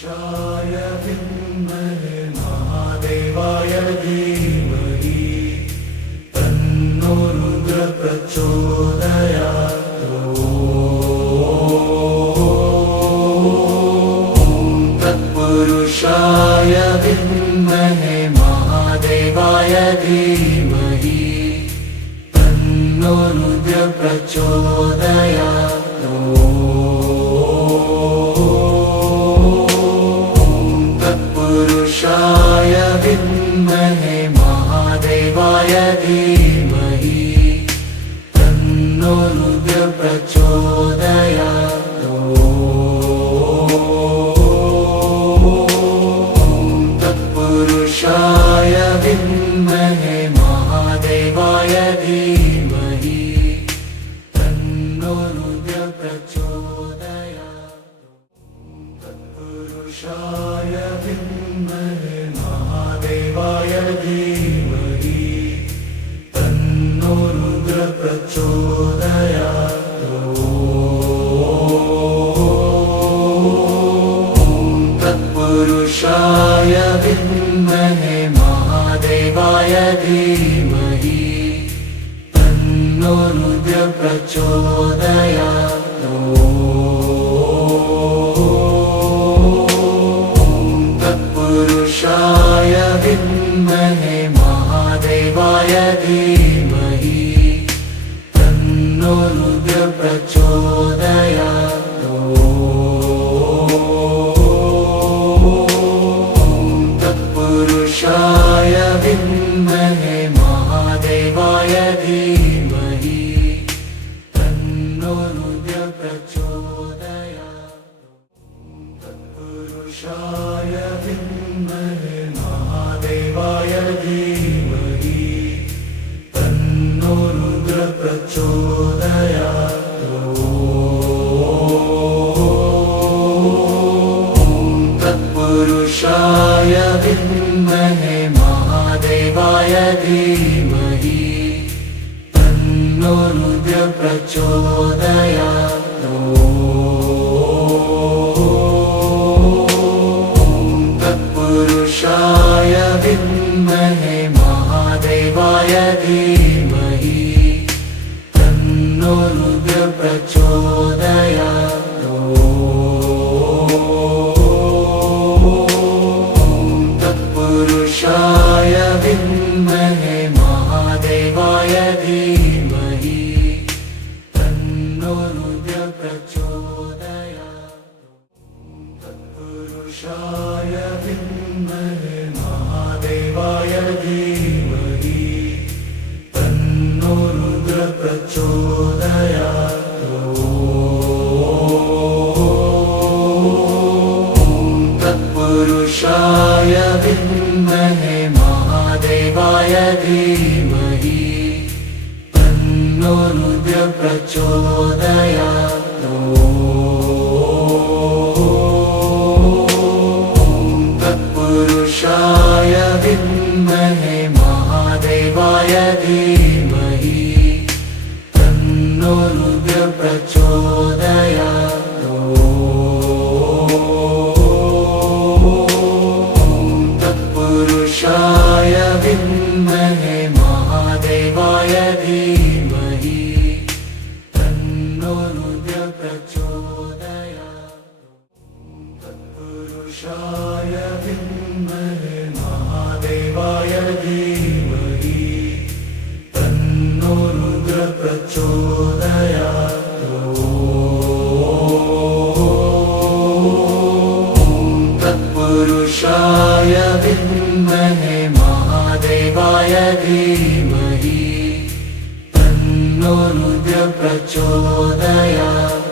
तत्पुरुषाय विद्महे महादेवाय धीमहि तन्नो रुद्रः प्रचोदयात्। तत्पुरुषाय विद्महे महादेवाय धीमहि तन्नो रुद्रः प्रचोदयात्। तत्पुरुषाय विद्महे महादेवाय धीमहि तन्नो रुद्रः प्रचोदयात्। तत्पुरुषाय विद्महे महादेवाय धीमहि तन्नो रुद्रः प्रचोदयात्। तत्पुरुषाय विद्महे महादेवाय धीमहि तन्नो रुद्रः प्रचोदयात्। तत्पुरुषाय विद्महे महादेवाय धीमहि तन्नो रुद्रः प्रचोदयात्। तत्पुरुषाय विद्महे महादेवाय धीमहि तन्नो रुद्रः प्रचोदयात्। तत्पुरुषाय विद्महे महादेवाय धीमहि तन्नो रुद्रः प्रचोदयात्। तत्पुरुषाय विद्महे महादेवाय धीमहि तन्नो रुद्रः प्रचोदयात्। तत्पुरुषाय विद्महे महादेवाय धीमहि तन्नो रुद्रः प्रचोदयात्। तत्पुरुषाय विद्महे महादेवाय धीमहि तन्नो रुद्रः प्रचोदयात्। तत्पुरुषाय विद्महे महादेवाय धीमहि तन्नो रुद्रः प्रचोदयात्। तत्पुरुषाय विद्महे महादेवाय धीमहि तन्नो रुद्रः प्रचोदयात्। तत्पुरुषाय विद्महे महादेवाय धीमहि तन्नो रुद्रः प्रचोदयात्। तत्पुरुषाय विद्महे महादेवाय धीमहि तन्नो रुद्रः प्रचोदयात्। तत्पुरुषाय विद्महे महादेवाय धीमहि तन्नो रुद्रः प्रचोदयात्। तत्पुरुषाय विद्महे महादेवाय धीमहि तन्नो रुद्रः प्रचोदयात्। तत्पुरुषाय विद्महे महादेवाय धीमहि तन्नो रुद्रः प्रचोदयात्।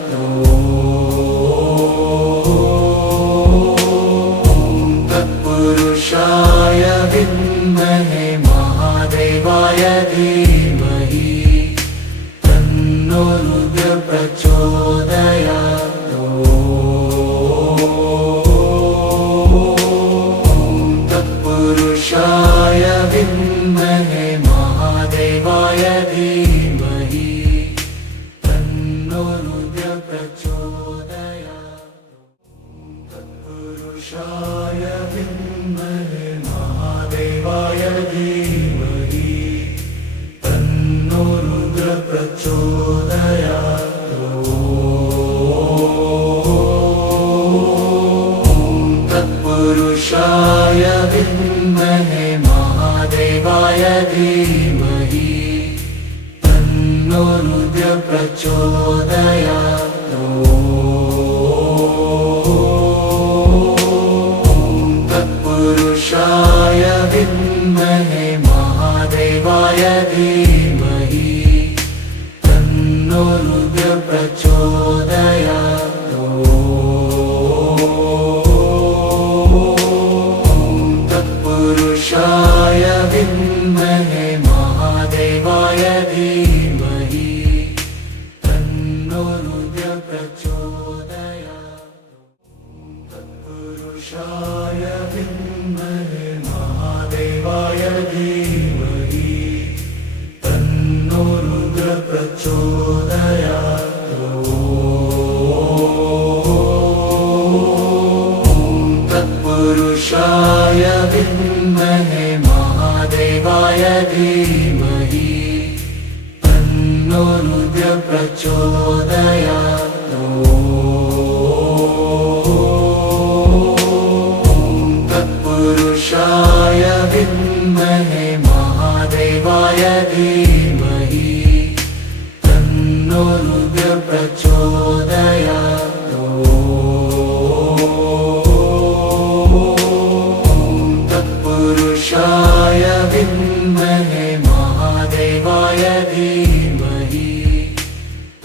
तत्पुरुषाय विद्महे महादेवाय धीमहि तन्नो रुद्रः प्रचोदयात्। तत्पुरुषाय विद्महे महादेवाय धीमहि तन्नो रुद्रः प्रचोदयात्। तत्पुरुषाय विद्महे महादेवाय धीमहि तन्नो रुद्र प्रचोदयात्। तत्पुरुषाय विद्महे महादेवाय धीमहि तन्नो रुद्र प्रचोदयात्। तत्पुरुषाय विद्महे महादेवाय धीमहि तन्नो रुद्र प्रचोदयात्। तत्पुरुषाय विद्महे महादेवाय धीमहि तन्नो रुद्र प्रचोदयात्। तत्पुरुषाय विद्महे महादेवाय धीमहि तन्नो रुद्र प्रचोदयात्। तत्पुरुषाय विद्महे महादेवाय धीमहि तन्नो रुद्र प्रचोदयात्। तत्पुरुषाय विद्महे महादेवाय धीमहि तन्नो रुद्र प्रचोदयात्। तत्पुरुषाय विद्महे महादेवाय धीमहि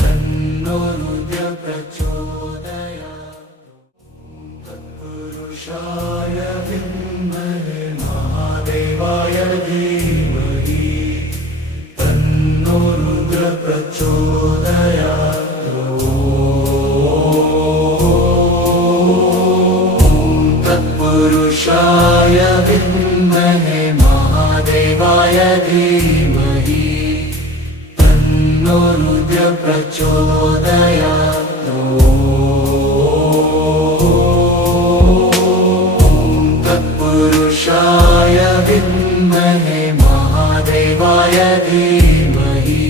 तन्नो रुद्र प्रचोदयात्। तत्पुरुषाय विद्महे महादेवाय धीमहि तन्नो रुद्र प्रचोदयात्। तत्पुरुषाय विद्महे महादेवाय धीमहि तन्नो रुद्र प्रचोदयात्। तत्पुरुषाय विद्महे महादेवाय धीमहि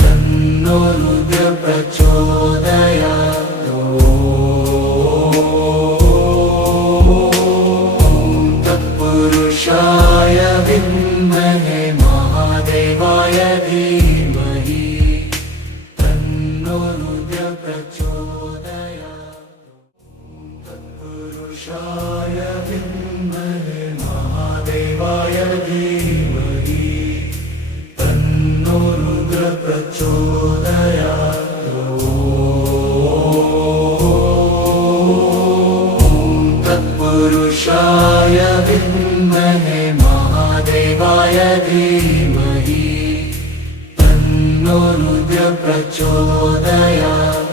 तन्नो रुद्र प्रचोदयात्। तत्पुरुषाय विद्महे महादेवाय धीमहि तन्नो रुद्र प्रचोदयात्। तत्पुरुषाय विद्महे महादेवाय धीमहि तन्नो रुद्र प्रचोदयात्। तत्पुरुषाय विद्महे महादेवाय धीमहि तन्नो रुद्र प्रचोदयात्।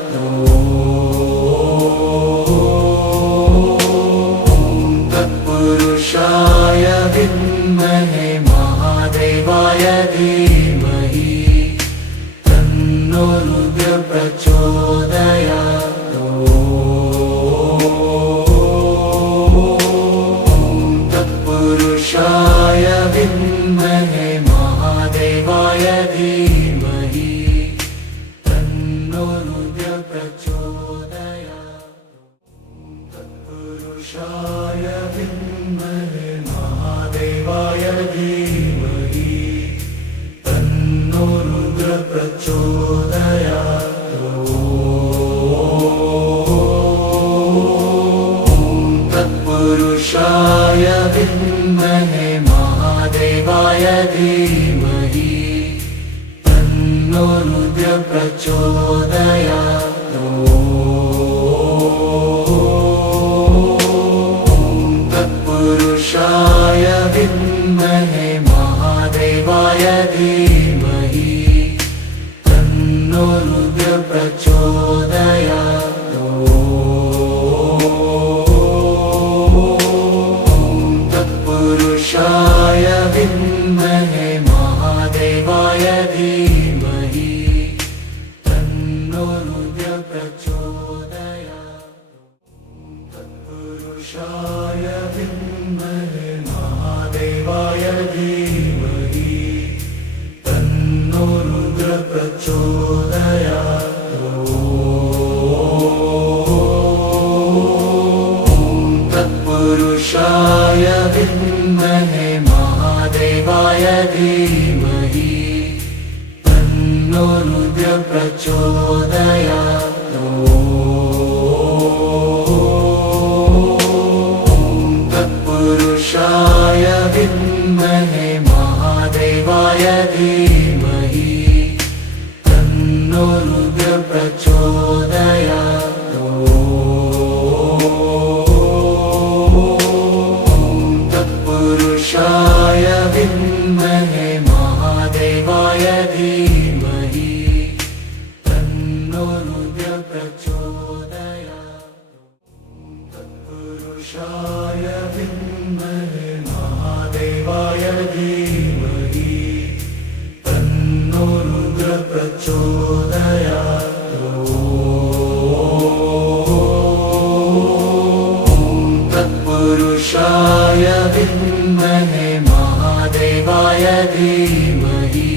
तत्पुरुषाय विद्महे महादेवाय धीमहि तन्नो रुद्र प्रचोदयात्। तत्पुरुषाय विद्महे महादेवाय धीमहि तन्नो रुद्र प्रचोदयात्। तत्पुरुषाय विद्महे महादेवाय धीमहि तन्नो रुद्र प्रचोदयात्। तत्पुरुषाय विद्महे महादेवाय धीमहि तन्नो रुद्र प्रचोदयात्। तत्पुरुषाय विद्महे महादेवाय धीमहि तन्नो रुद्र प्रचोदयात्। तत्पुरुषाय विद्महे तत्पुरुषाय विद्महे महादेवाय धीमहि तन्नो रुद्र प्रचोदयात्। तत्पुरुषाय विद्महे महादेवाय धीमहि तन्नो रुद्र प्रचोदयात्। तत्पुरुषाय विद्महे महादेवाय धीमहि तन्नो रुद्र प्रचोदयात्। तत्पुरुषाय विद्महे महादेवाय धीमहि तन्नो रुद्र प्रचोदयात्। तत्पुरुषाय विद्महे महादेवाय धीमहि तन्नो रुद्र प्रचोदयात्। तत्पुरुषाय विद्महे महादेवाय धीमहि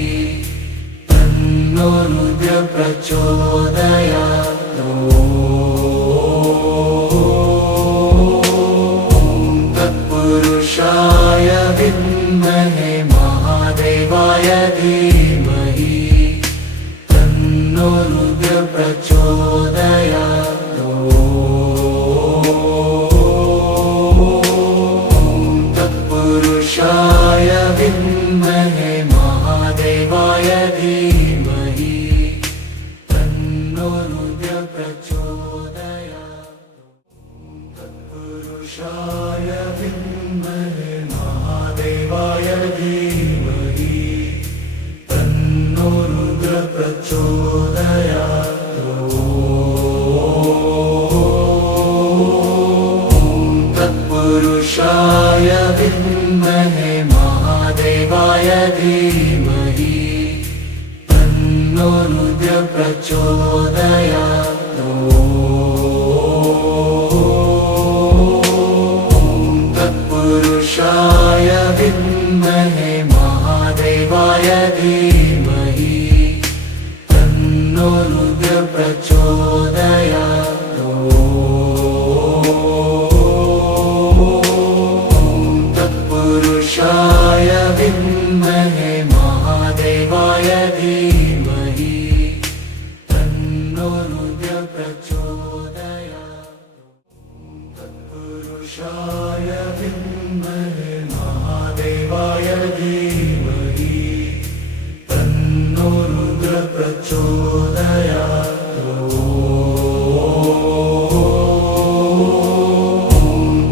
तन्नो रुद्र प्रचोदयात्। तत्पुरुषाय विद्महे महादेवाय धीमहि तन्नो रुद्र प्रचोदयात्। तत्पुरुषाय विद्महे महादेवाय धीमहि तन्नो रुद्र प्रचोदयात्। तत्पुरुषाय विद्महे महादेवाय धीमहि तन्नो रुद्र प्रचोदयात्। तत्पुरुषाय विद्महे महादेवाय धीमहि तन्नो रुद्र प्रचोदयात्। तत्पुरुषाय विद्महे महादेवाय धीमहि तन्नो रुद्र प्रचोदयात्। तत्पुरुषाय विद्महे महादेवाय धीमहि तन्नो रुद्र प्रचोदयात्। तत्पुरुषाय विद्महे महादेवाय धीमहि तन्नो रुद्र प्रचोदयात्।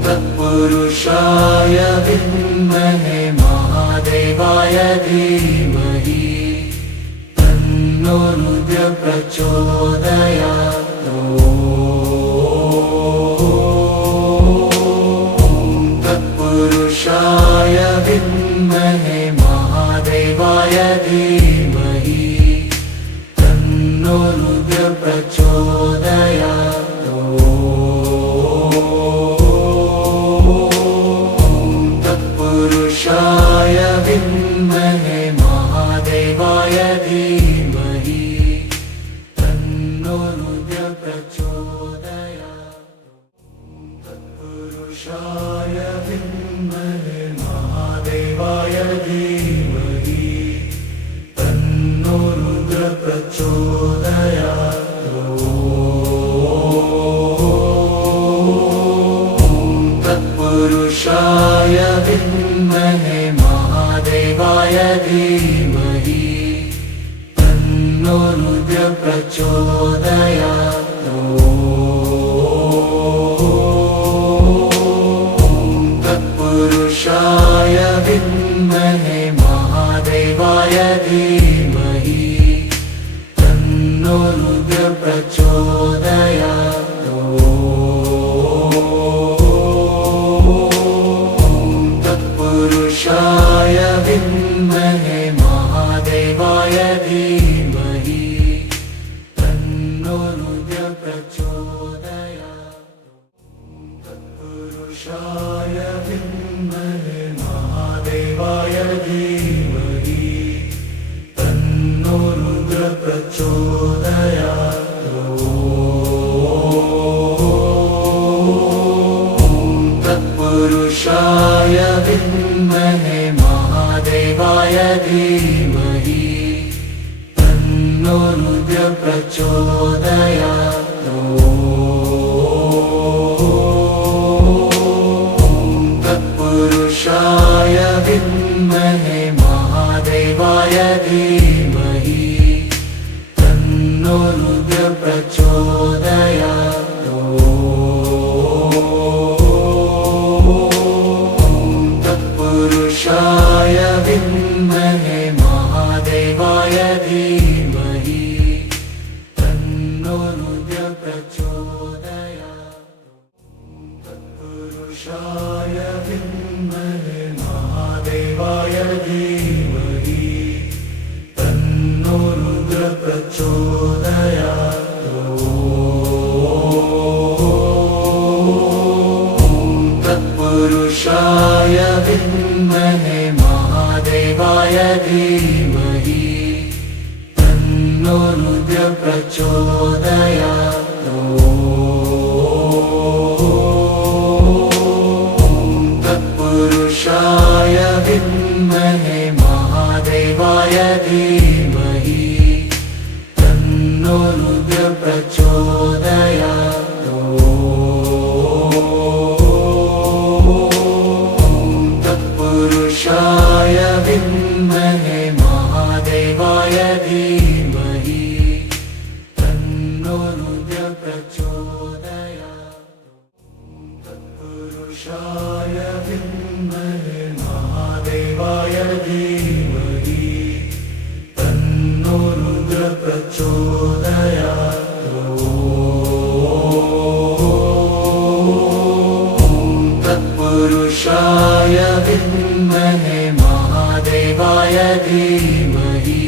तत्पुरुषाय विद्महे महादेवाय धीमहि तन्नो रुद्र प्रचोदयात्। तत्पुरुषाय विद्महे महादेवाय धीमहि तन्नो रुद्र प्रचोदयात्। तत्पुरुषाय विद्महे महादेवाय धीमहि तन्नो रुद्र प्रचोदयात्। तत्पुरुषाय विद्महे महादेवाय धीमहि तन्नो रुद्र प्रचोदयात्। तत्पुरुषाय विद्महे महादेवाय धीमहि तन्नो रुद्र प्रचोदयात्। तत्पुरुषाय विद्महे महादेवाय धीमहि तन्नो रुद्र प्रचोदयात्। तत्पुरुषाय विद्महे महादेवाय धीमहि तन्नो तत्पुरुषाय विद्महे महादेवाय धीमहि तन्नो रुद्र प्रचोदयात्। तत्पुरुषाय विद्महे महादेवाय धीमहि तन्नो रुद्र प्रचोदयात्। तत्पुरुषाय विद्महे महादेवाय धीमहि तन्नो रुद्र प्रचोदयात्। तत्पुरुषाय विद्महे महादेवाय धीमहि तन्नो रुद्र प्रचोदयात्। तत्पुरुषाय विद्महे महादेवाय धीमहि तन्नो रुद्र प्रचोदयात्। तत्पुरुषाय विद्महे महादेवाय धीमहि तन्नो रुद्र प्रचोदयात्। तत्पुरुषाय विद्महे महादेवाय धीमहि तन्नो रुद्र प्रचोदयात्। तत्पुरुषाय विद्महे महादेवाय धीमहि तन्नो रुद्र प्रचोदयात्। तत्पुरुषाय विद्महे महादेवाय धीमहि तन्नो रुद्र प्रचोदयात्। तत्पुरुषाय विद्महे महादेवाय धीमहि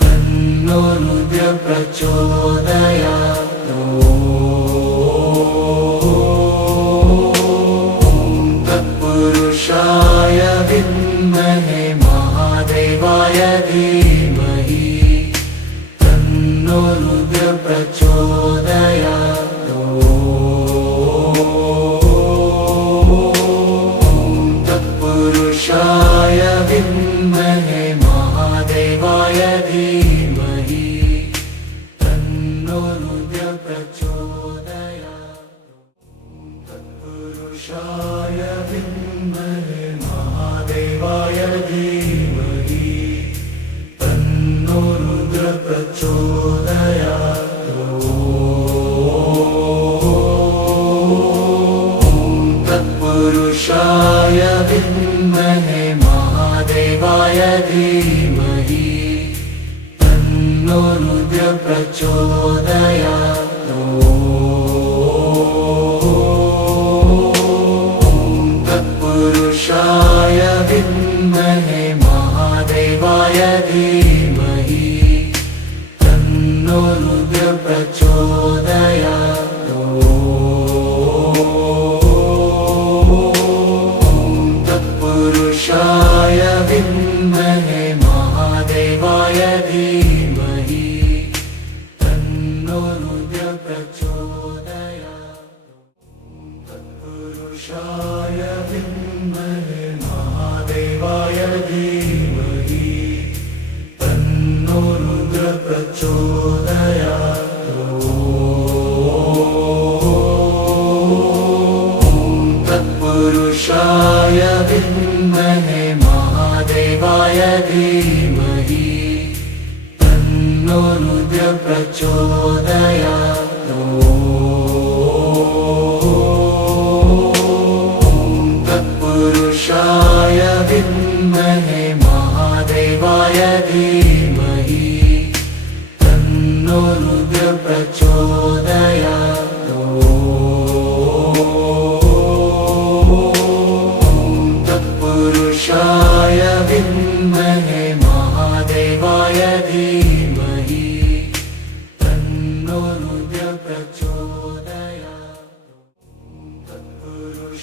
तन्नो रुद्र प्रचोदयात्। तत्पुरुषाय विद्महे महादेवाय धीमहि तन्नो रुद्र प्रचोदयात्। तत्पुरुषाय विद्महे महादेवाय धीमहि तन्नो रुद्र प्रचोदयात्। तत्पुरुषाय विद्महे महादेवाय धीमहि तन्नो रुद्र प्रचोदयात्। तत्पुरुषाय विद्महे महादेवाय धीमहि तन्नो रुद्र प्रचोदयात्। तत्पुरुषाय विद्महे महादेवाय धीमहि तन्नो रुद्र प्रचोदयात्। तत्पुरुषाय विद्महे महादेवाय धीमहि तन्नो रुद्र प्रचोदयात्। तत्पुरुषाय विद्महे महादेवाय धीमहि तन्नो रुद्र प्रचोदयात्। तत्पुरुषाय विद्महे महादेवाय धीमहि तन्नो रुद्र प्रचोदयात्। तत्पुरुषाय विद्महे महादेवाय धीमहि तन्नो रुद्र प्रचोदयात्। तत्पुरुषाय विद्महे महादेवाय धीमहि तन्नो रुद्र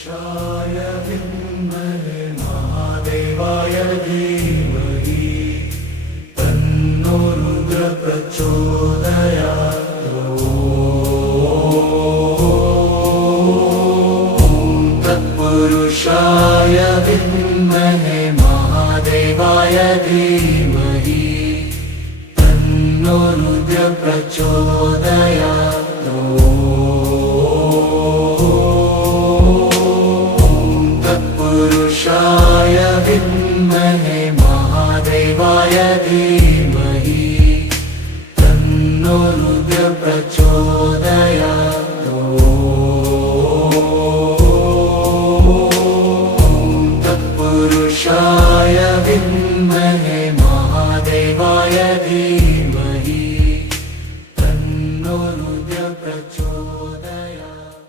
तत्पुरुषाय विद्महे महादेवाय धीमहि तन्नो रुद्र प्रचोदयात्। तत्पुरुषाय विद्महे महादेवाय धीमहि तन्नो रुद्र प्रचोदयात्। तत्पुरुषाय विद्महे महादेवाय धीमहि तन्नो रुद्र प्रचोदयात्। तत्पुरुषाय विद्महे महादेवाय धीमहि तन्नो रुद्र प्रचोदयात्।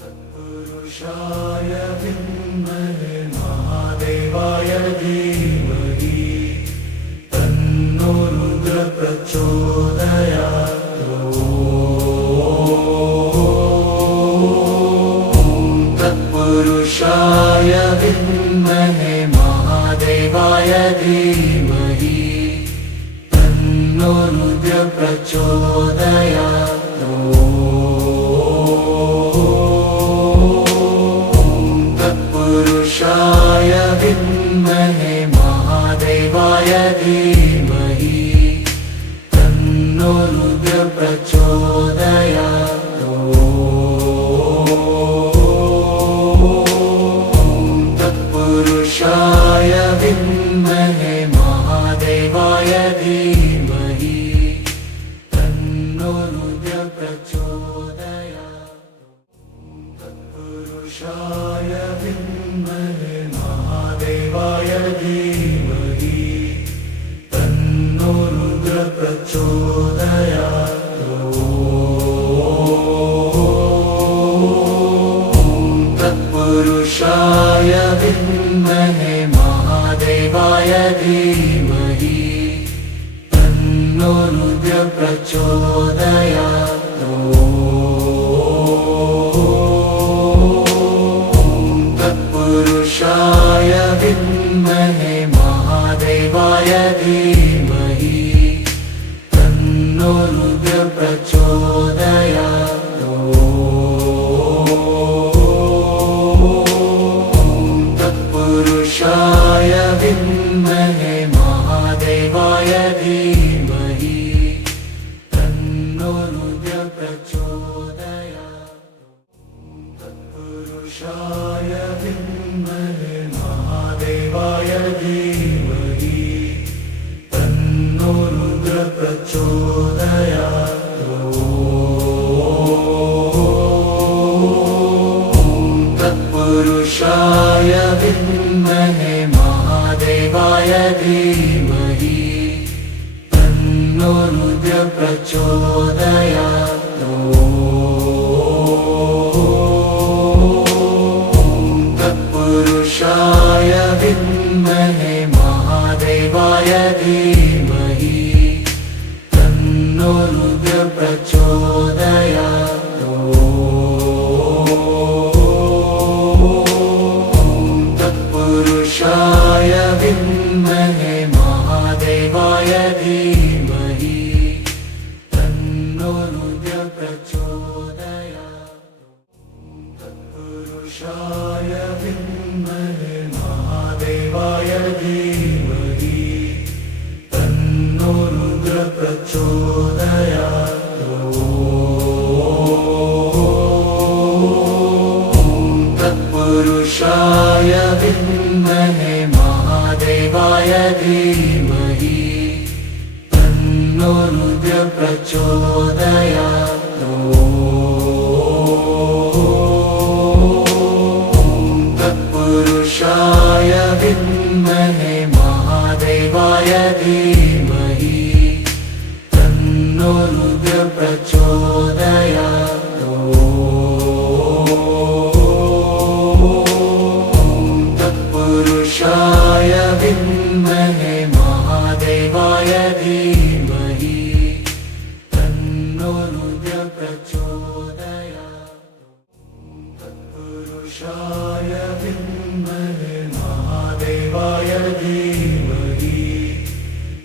तत्पुरुषाय विद्महे महादेवाय धीमहि तन्नो रुद्र प्रचोदयात्। तत्पुरुषाय विद्महे महादेवाय धीमहि तन्नो रुद्र प्रचोदयात्। तत्पुरुषाय विद्महे महादेवाय धीमहि तन्नो रुद्र प्रचोदयात्। तत्पुरुषाय विद्महे महादेवाय धीमहि तन्नो रुद्र प्रचोदयात्। तत्पुरुषाय विद्महे महादेवाय धीमहि तन्नो रुद्र प्रचोदयात्। तत्पुरुषाय विद्महे महादेवाय धीमहि तन्नो रुद्र प्रचोदयात्। तत्पुरुषाय विद्महे महादेवाय धीमहि तन्नो रुद्र प्रचोदयात्। तत्पुरुषाय विद्महे महादेवाय धीमहि तन्नो रुद्र प्रचोदयात्। तत्पुरुषाय विद्महे महादेवाय धीमहि तन्नो रुद्र प्रचोदयात्। तत्पुरुषाय विद्महे महादेवाय धीमहि तन्नो रुद्र प्रचोदयात्। तत्पुरुषाय विद्महे महादेवाय धीमहि तन्नो रुद्र प्रचोदयात्। तत्पुरुषाय विद्महे महादेवाय धीमहि तन्नो रुद्र प्रचोदयात्। तत्पुरुषाय विद्महे महादेवाय धीमहि तन्नो रुद्र प्रचोदयात्। तत्पुरुषाय विद्महे महादेवाय धीमहि तन्नो रुद्र प्रचोदयात्। तत्पुरुषाय विद्महे महादेवाय धीमहि तन्नो रुद्र प्रचोदयात्। तत्पुरुषाय विद्महे महादेवाय धीमहि तन्नो तत्पुरुषाय विद्महे महादेवाय धीमहि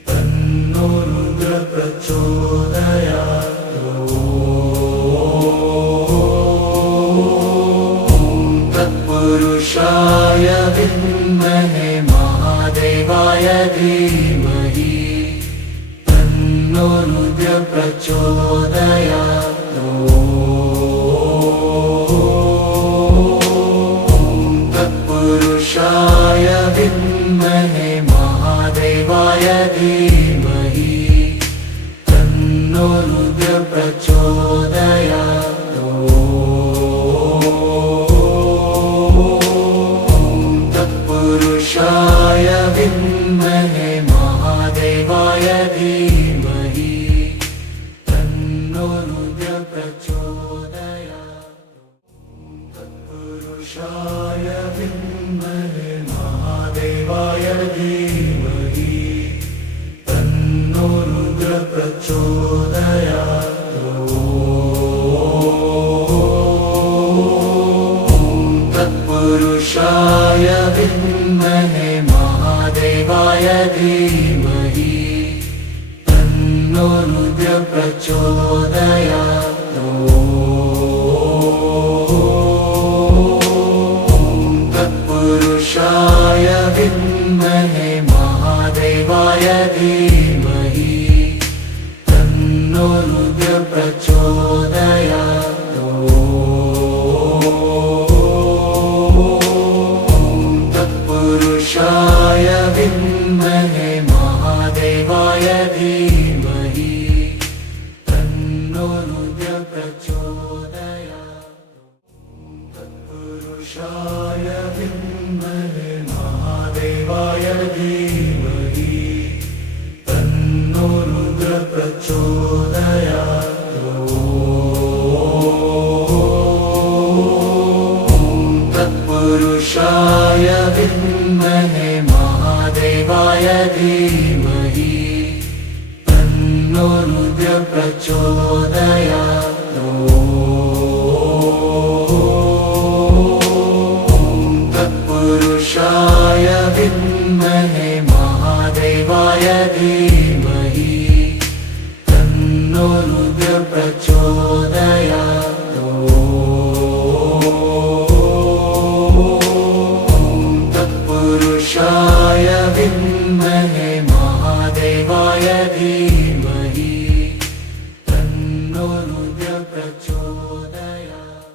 तन्नो रुद्र प्रचोदयात्। तत्पुरुषाय विद्महे महादेवाय धीमहि तन्नो रुद्र प्रचोदयात्। तत्पुरुषाय विद्महे महादेवाय धीमहि तन्नो रुद्र प्रचोदयात्। तत्पुरुषाय विद्महे महादेवाय धीमहि तन्नो रुद्र प्रचोदयात्। तत्पुरुषाय विद्महे महादेवाय धीमहि तन्नो रुद्र प्रचोदयात्। तत्पुरुषाय विद्महे महादेवाय धीमहि तन्नो रुद्र प्रचोदयात्। तत्पुरुषाय विद्महे महादेवाय धीमहि तन्नो रुद्र प्रचोदयात्। तत्पुरुषाय विद्महे महादेवाय धीमहि तन्नो रुद्र प्रचोदयात्। तत्पुरुषाय विद्महे महादेवाय धीमहि तन्नो रुद्र प्रचोदयात्। तत्पुरुषाय विद्महे महादेवाय धीमहि तन्नो रुद्र प्रचोदयात्। तत्पुरुषाय विद्महे महादेवाय धीमहि तन्नो रुद्र प्रचोदयात्। तत्पुरुषाय विद्महे महादेवाय धीमहि तन्नो रुद्र प्रचोदयात्।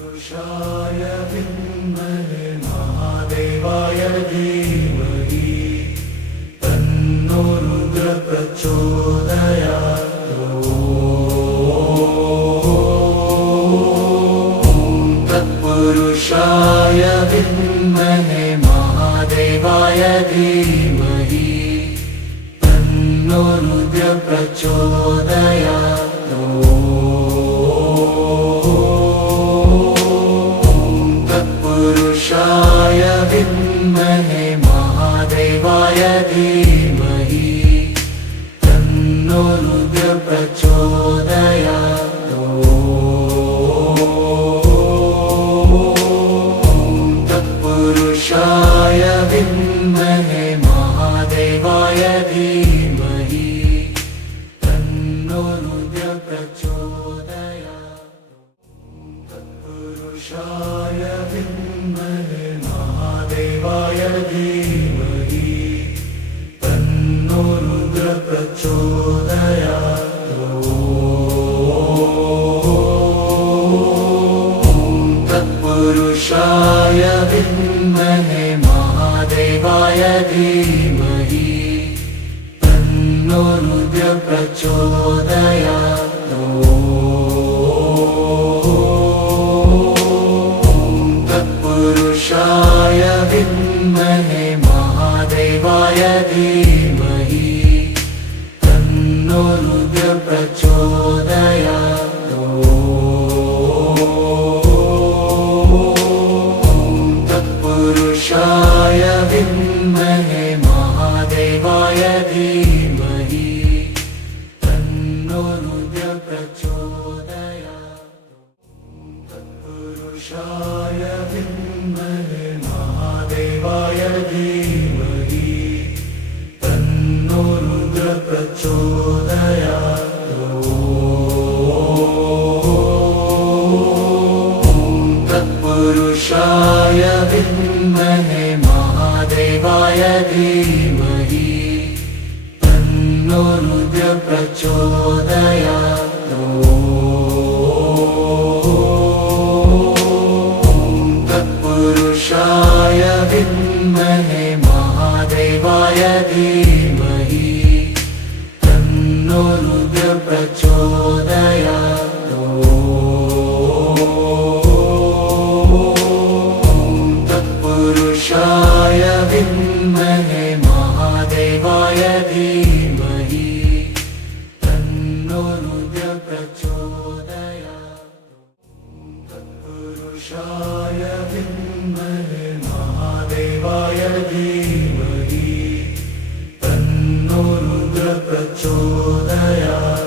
तत्पुरुषाय विद्महे महादेवाय धीमहि तन्नो रुद्र प्रचोदयात्। तत्पुरुषाय विद्महे महादेवाय धीमहि तन्नो रुद्र प्रचोदयात्। तत्पुरुषाय विद्महे महादेवाय धीमहि तन्नो रुद्र प्रचोदयात्। तत्पुरुषाय विद्महे महादेवाय धीमहि तन्नो रुद्र प्रचोदयात्। तत्पुरुषाय विद्महे महादेवाय धीमहि तन्नो रुद्र प्रचोदयात्। तत्पुरुषाय विद्महे महादेवाय धीमहि तन्नो रुद्र प्रचोदयात्। तत्पुरुषाय विद्महे महादेवाय धीमहि तन्नो रुद्र प्रचोदयात्। तत्पुरुषाय विद्महे महादेवाय धीमहि तन्नो रुद्र तत्पुरुषाय विद्महे महादेवाय धीमहि तन्नो रुद्र प्रचोदयात्। तत्पुरुषाय विद्महे महादेवाय धीमहि तन्नो रुद्र प्रचोदयात्। तत्पुरुषाय विद्महे महादेवाय धीमहि तन्नो रुद्र प्रचोदयात्। तत्पुरुषाय विद्महे महादेवाय धीमहि तन्नो रुद्र प्रचोदयात्। तत्पुरुषाय विद्महे महादेवाय धीमहि तन्नो रुद्र प्रचोदयात्।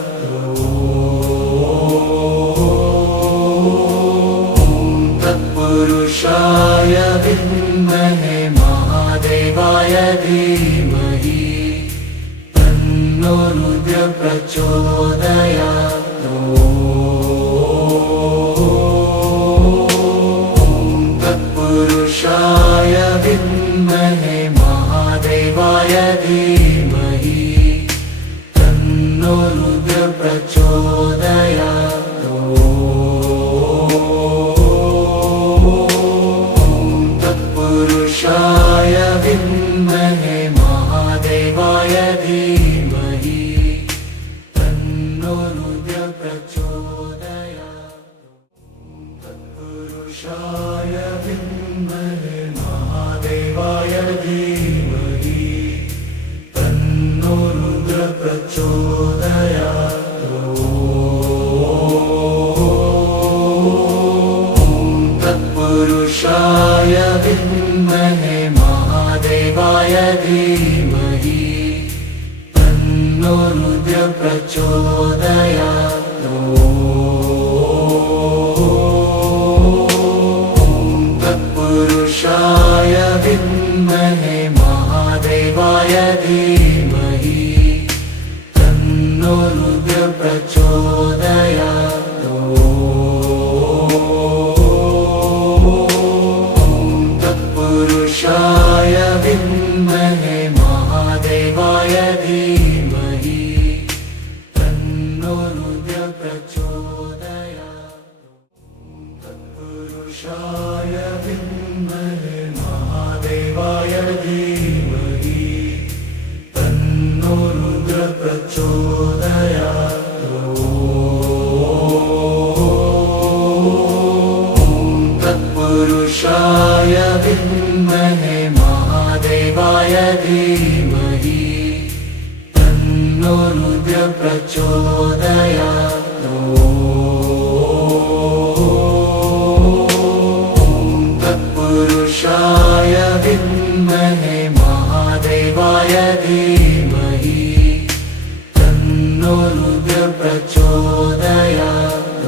तत्पुरुषाय विद्महे महादेवाय धीमहि तन्नो रुद्र प्रचोदयात्। तत्पुरुषाय विद्महे महादेवाय धीमहि तन्नो रुद्र प्रचोदयात्। तत्पुरुषाय विद्महे महादेवाय धीमहि तन्नो रुद्र प्रचोदयात्। तत्पुरुषाय विद्महे महादेवाय धीमहि तन्नो रुद्र प्रचोदयात्। तत्पुरुषाय विद्महे महादेवाय धीमहि तन्नो रुद्र प्रचोदयात्। तत्पुरुषाय विद्महे महादेवाय धीमहि तन्नो रुद्र प्रचोदयात्। तत्पुरुषाय विद्महे महादेवाय धीमहि तन्नो रुद्र प्रचोदयात्। तत्पुरुषाय विद्महे महादेवाय धीमहि तन्नो रुद्र प्रचोदयात्। तत्पुरुषाय विद्महे महादेवाय धीमहि तन्नो रुद्र प्रचोदयात्। तत्पुरुषाय विद्महे महादेवाय धीमहि तन्नो रुद्र प्रचोदयात्।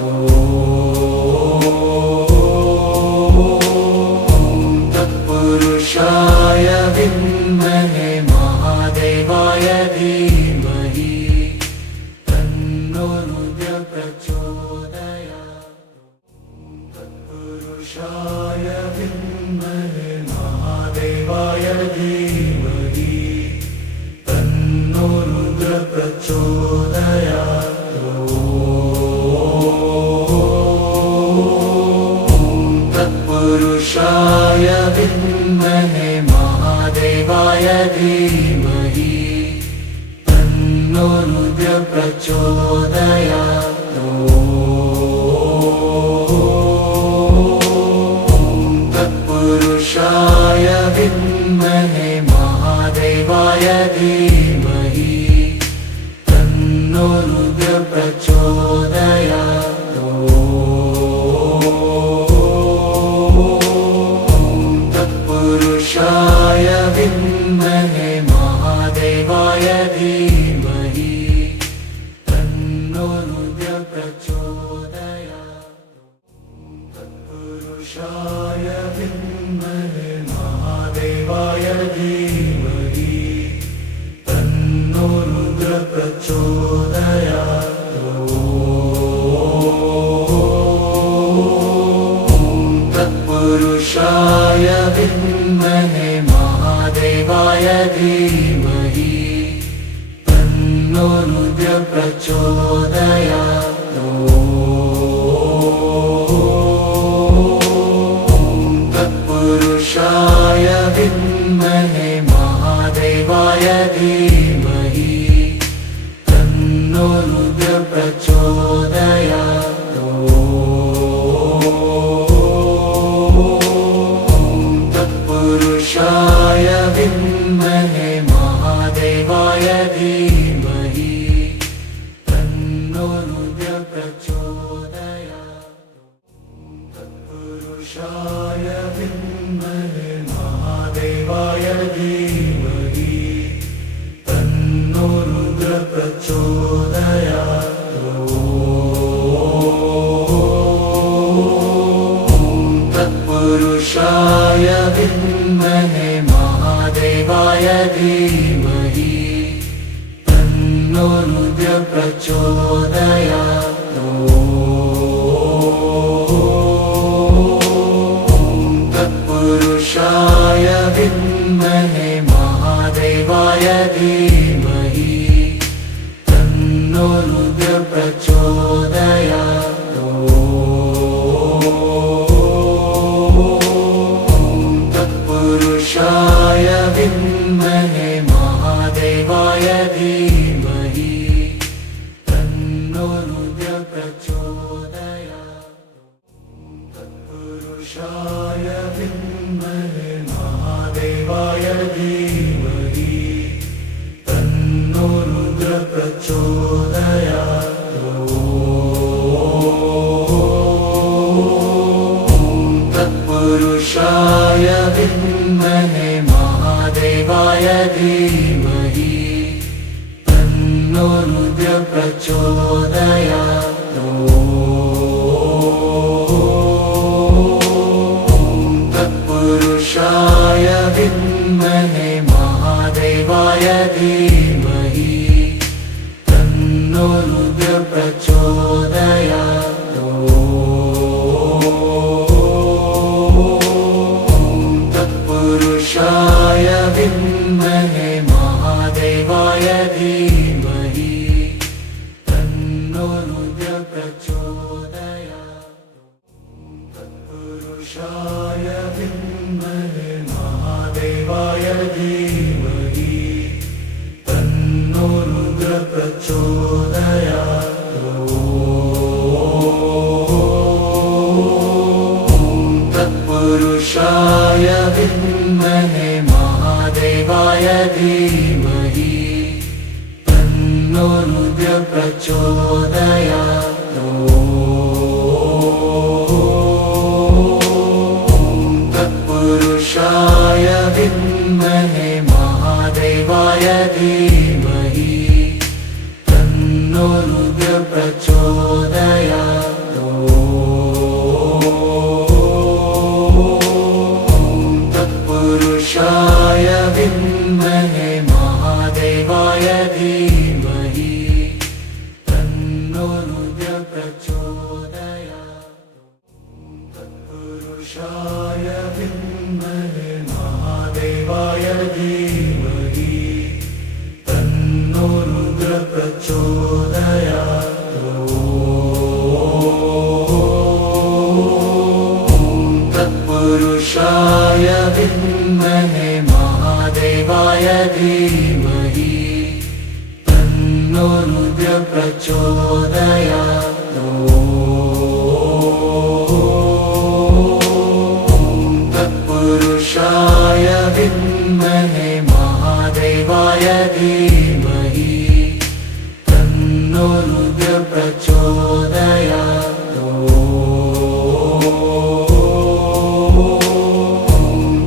तत्पुरुषाय विद्महे महादेवाय धीमहि तन्नो रुद्र प्रचोदयात्। तत्पुरुषाय विद्महे महादेवाय धीमहि तन्नो रुद्र प्रचोदयात्। तत्पुरुषाय विद्महे महादेवाय धीमहि तन्नो रुद्र प्रचोदयात्। तत्पुरुषाय विद्महे महादेवाय धीमहि तन्नो रुद्र प्रचोदयात्। तत्पुरुषाय विद्महे महादेवाय धीमहि तन्नो रुद्र तत्पुरुषाय विद्महे महादेवाय धीमहि तन्नो रुद्रः प्रचोदयात्। तत्पुरुषाय विद्महे महादेवाय धीमहि तन्नो रुद्रः प्रचोदयात्। तत्पुरुषाय विद्महे महादेवाय धीमहि तन्नो रुद्रः प्रचोदयात्। तत्पुरुषाय विद्महे महादेवाय धीमहि तन्नो रुद्रः प्रचोदयात्। तत्पुरुषाय विद्महे महादेवाय धीमहि तन्नो रुद्रः प्रचोदयात्। तत्पुरुषाय विद्महे महादेवाय धीमहि तन्नो रुद्रः प्रचोदयात्। तत्पुरुषाय विद्महे महादेवाय धीमहि तन्नो रुद्रः प्रचोदयात्। तत्पुरुषाय विद्महे महादेवाय धीमहि तन्नो रुद्रः प्रचोदयात्। तत्पुरुषाय विद्महे महादेवाय धीमहि तन्नो रुद्रः प्रचोदयात्। तत्पुरुषाय विद्महे महादेवाय धीमहि तन्नो रुद्रः प्रचोदयात्। तत्पुरुषाय विद्महे महादेवाय धीमहि तन्नो रुद्रः प्रचोदयात्। तत्पुरुषाय विद्महे महादेवाय धीमहि तन्नो रुद्रः प्रचोदयात्। तत्पुरुषाय विद्महे महादेवाय धीमहि तन्नो रुद्रः प्रचोदयात्। तत्पुरुषाय विद्महे महादेवाय धीमहि तन्नो रुद्रः प्रचोदयात्। तत्पुरुषाय विद्महे महादेवाय धीमहि तन्नो रुद्रः प्रचोदयात्। तत्पुरुषाय विद्महे महादेवाय धीमहि तन्नो रुद्रः प्रचोदयात्। तत्पुरुषाय विद्महे महादेवाय धीमहि तन्नो रुद्रः प्रचोदयात्। तत्पुरुषाय विद्महे महादेवाय धीमहि तन्नो रुद्रः प्रचोदयात्। तत्पुरुषाय विद्महे महादेवाय धीमहि तन्नो रुद्रः प्रचोदयात्।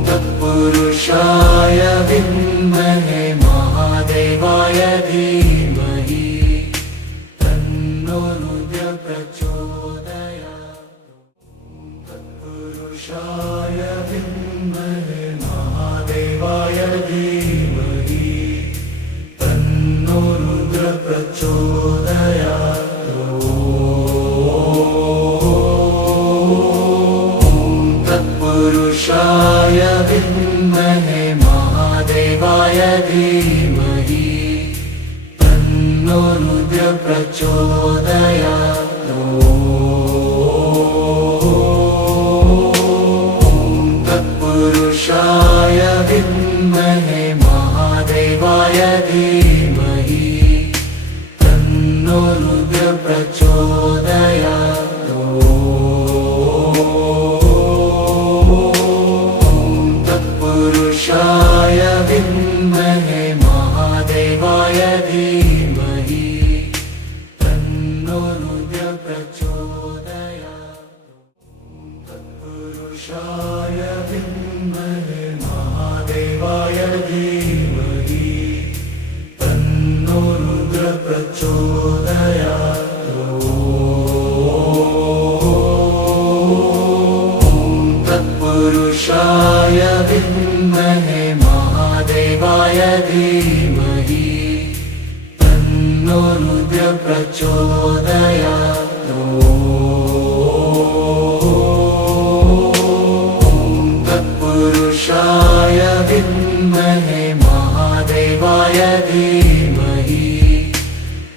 तत्पुरुषाय विद्महे महादेवाय धीमहि तन्नो रुद्रः तत्पुरुषाय विद्महे महादेवाय धीमहि तन्नो रुद्र प्रचोदयात्। तत्पुरुषाय विद्महे महादेवाय धीमहि तन्नो रुद्र प्रचोदयात्। तत्पुरुषाय विद्महे महादेवाय धीमहि तन्नो रुद्र प्रचोदयात्। तत्पुरुषाय विद्महे महादेवाय धीमहि तन्नो रुद्र प्रचोदयात्। तत्पुरुषाय विद्महे महादेवाय धीमहि तन्नो रुद्र प्रचोदयात्। तत्पुरुषाय विद्महे महादेवाय धीमहि तन्नो रुद्र प्रचोदयात्। तत्पुरुषाय विद्महे महादेवाय धीमहि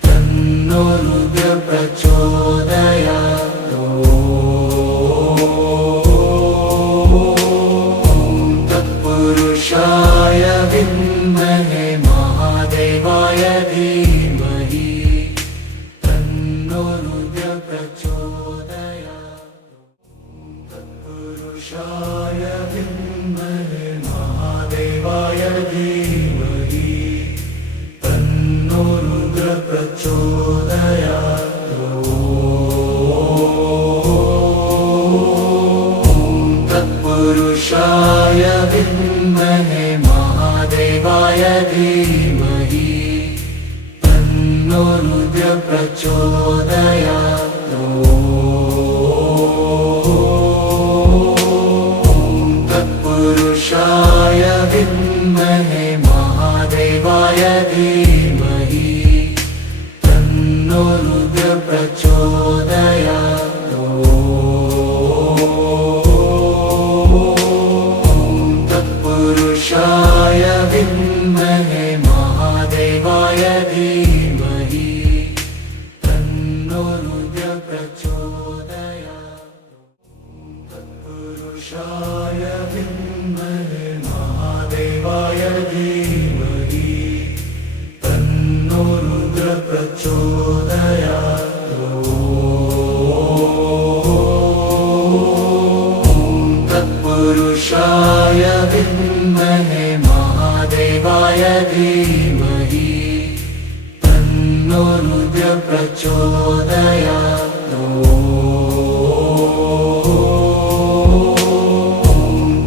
तन्नो रुद्र प्रचोदयात्। तत्पुरुषाय विद्महे महादेवाय धीमहि तन्नो रुद्र प्रचोदयात्। तत्पुरुषाय विद्महे महादेवाय धीमहि तन्नो रुद्र प्रचोदयात्। तत्पुरुषाय विद्महे महादेवाय धीमहि तन्नो रुद्र प्रचोदयात्। तत्पुरुषाय विद्महे महादेवाय धीमहि तन्नो रुद्र प्रचोदयात्। तत्पुरुषाय विद्महे महादेवाय धीमहि तन्नो रुद्र प्रचोदयात्। तत्पुरुषाय विद्महे महादेवाय धीमहि तन्नो रुद्र प्रचोदयात्। तत्पुरुषाय विद्महे महादेवाय धीमहि तन्नो रुद्र प्रचोदयात्।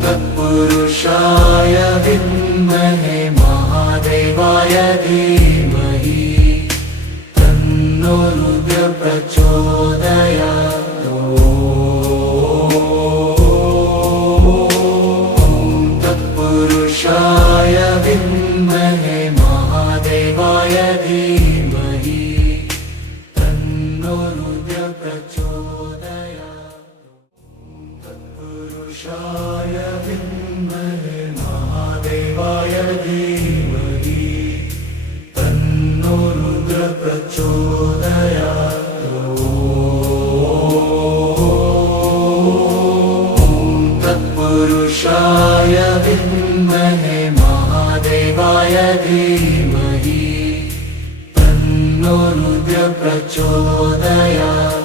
तत्पुरुषाय विद्महे महादेवाय धीमहि तन्नो रुद्र प्रचोदयात्। तत्पुरुषाय विद्महे महादेवाय धीमहि तन्नो रुद्र प्रचोदयात्। तत्पुरुषाय विद्महे महादेवाय धीमहि तन्नो रुद्र प्रचोदयात्। तत्पुरुषाय विद्महे महादेवाय धीमहि तन्नो रुद्र प्रचोदयात्।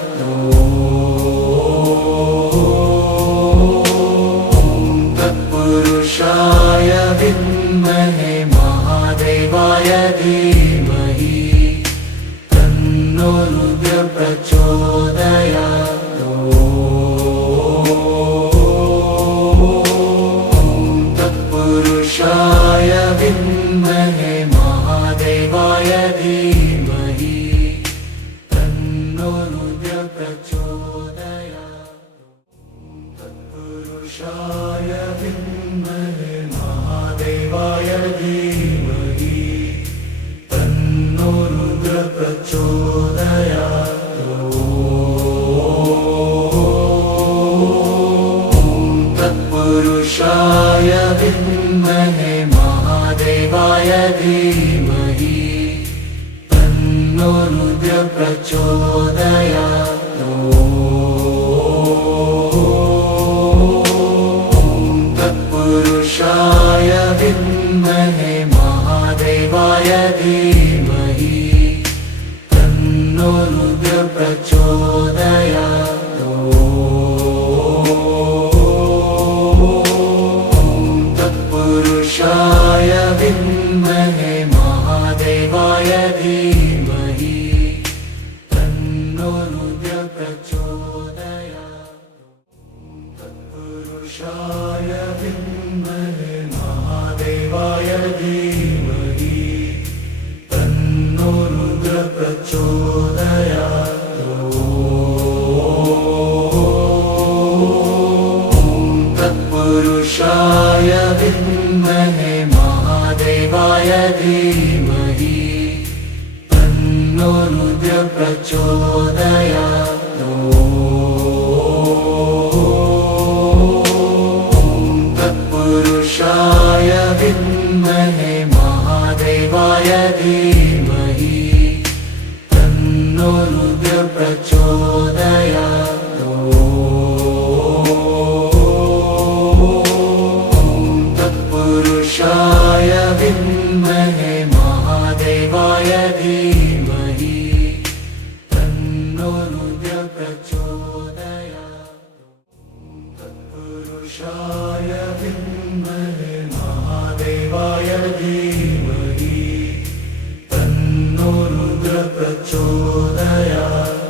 तत्पुरुषाय विद्महे तत्पुरुषाय विद्महे महादेवाय धीमहि तन्नो रुद्र प्रचोदयात्। तत्पुरुषाय विद्महे महादेवाय धीमहि तन्नो रुद्र प्रचोदयात्। तत्पुरुषाय विद्महे महादेवाय धीमहि तन्नो रुद्र प्रचोदयात्। तत्पुरुषाय विद्महे महादेवाय धीमहि तन्नो रुद्र प्रचोदयात्। तत्पुरुषाय विद्महे महादेवाय धीमहि तन्नो रुद्र प्रचोदयात्। तत्पुरुषाय विद्महे महादेवाय धीमहि तन्नो रुद्र प्रचोदयात्। तत्पुरुषाय विद्महे महादेवाय धीमहि तन्नो रुद्र प्रचोदयात्। तत्पुरुषाय विद्महे महादेवाय धीमहि तन्नो रुद्र प्रचोदयात्। तत्पुरुषाय विद्महे महादेवाय धीमहि तन्नो रुद्र प्रचोदयात्।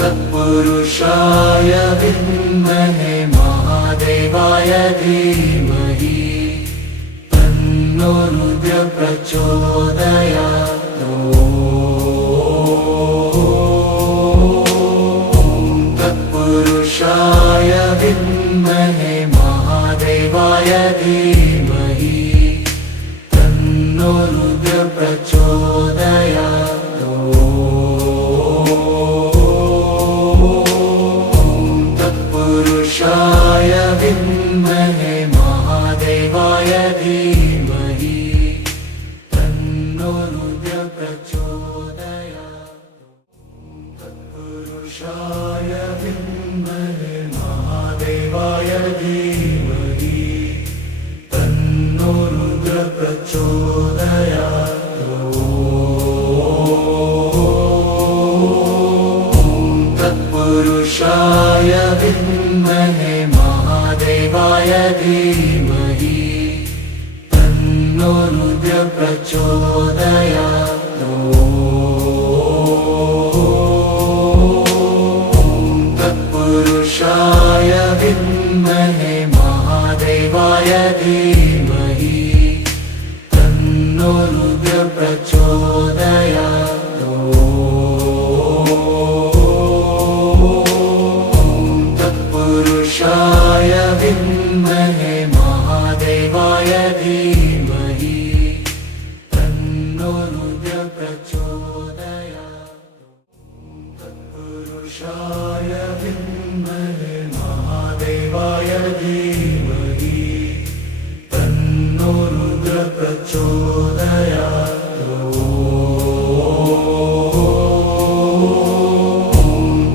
तत्पुरुषाय विद्महे महादेवाय धीमहि तन्नो रुद्र प्रचोदयात्। तत्पुरुषाय विद्महे महादेवाय धीमहि तन्नो रुद्र प्रचोदयात्। तत्पुरुषाय विद्महे महादेवाय धीमहि तन्नो रुद्र प्रचोदयात्। तत्पुरुषाय विद्महे महादेवाय धीमहि तन्नो रुद्र प्रचोदयात्। तत्पुरुषाय विद्महे महादेवाय धीमहि तन्नो रुद्र प्रचोदयात्। तत्पुरुषाय विद्महे महादेवाय धीमहि तन्नो रुद्र प्रचोदयात्। तत्पुरुषाय विद्महे महादेवाय धीमहि तन्नो रुद्र प्रचोदयात्। तत्पुरुषाय विद्महे महादेवाय धीमहि तन्नो रुद्र प्रचोदयात्।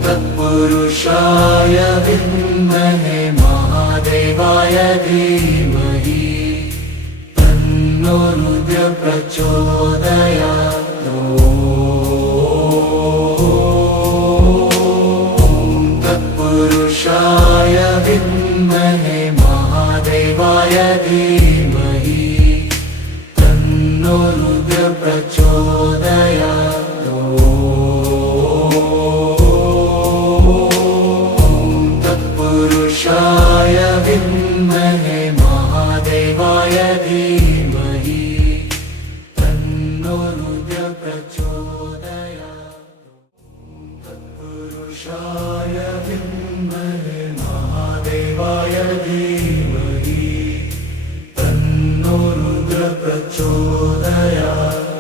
तत्पुरुषाय विद्महे महादेवाय धीमहि तन्नो रुद्र प्रचोदयात्। तत्पुरुषाय विद्महे तत्पुरुषाय विद्महे महादेवाय धीमहि तन्नो रुद्र प्रचोदयात्।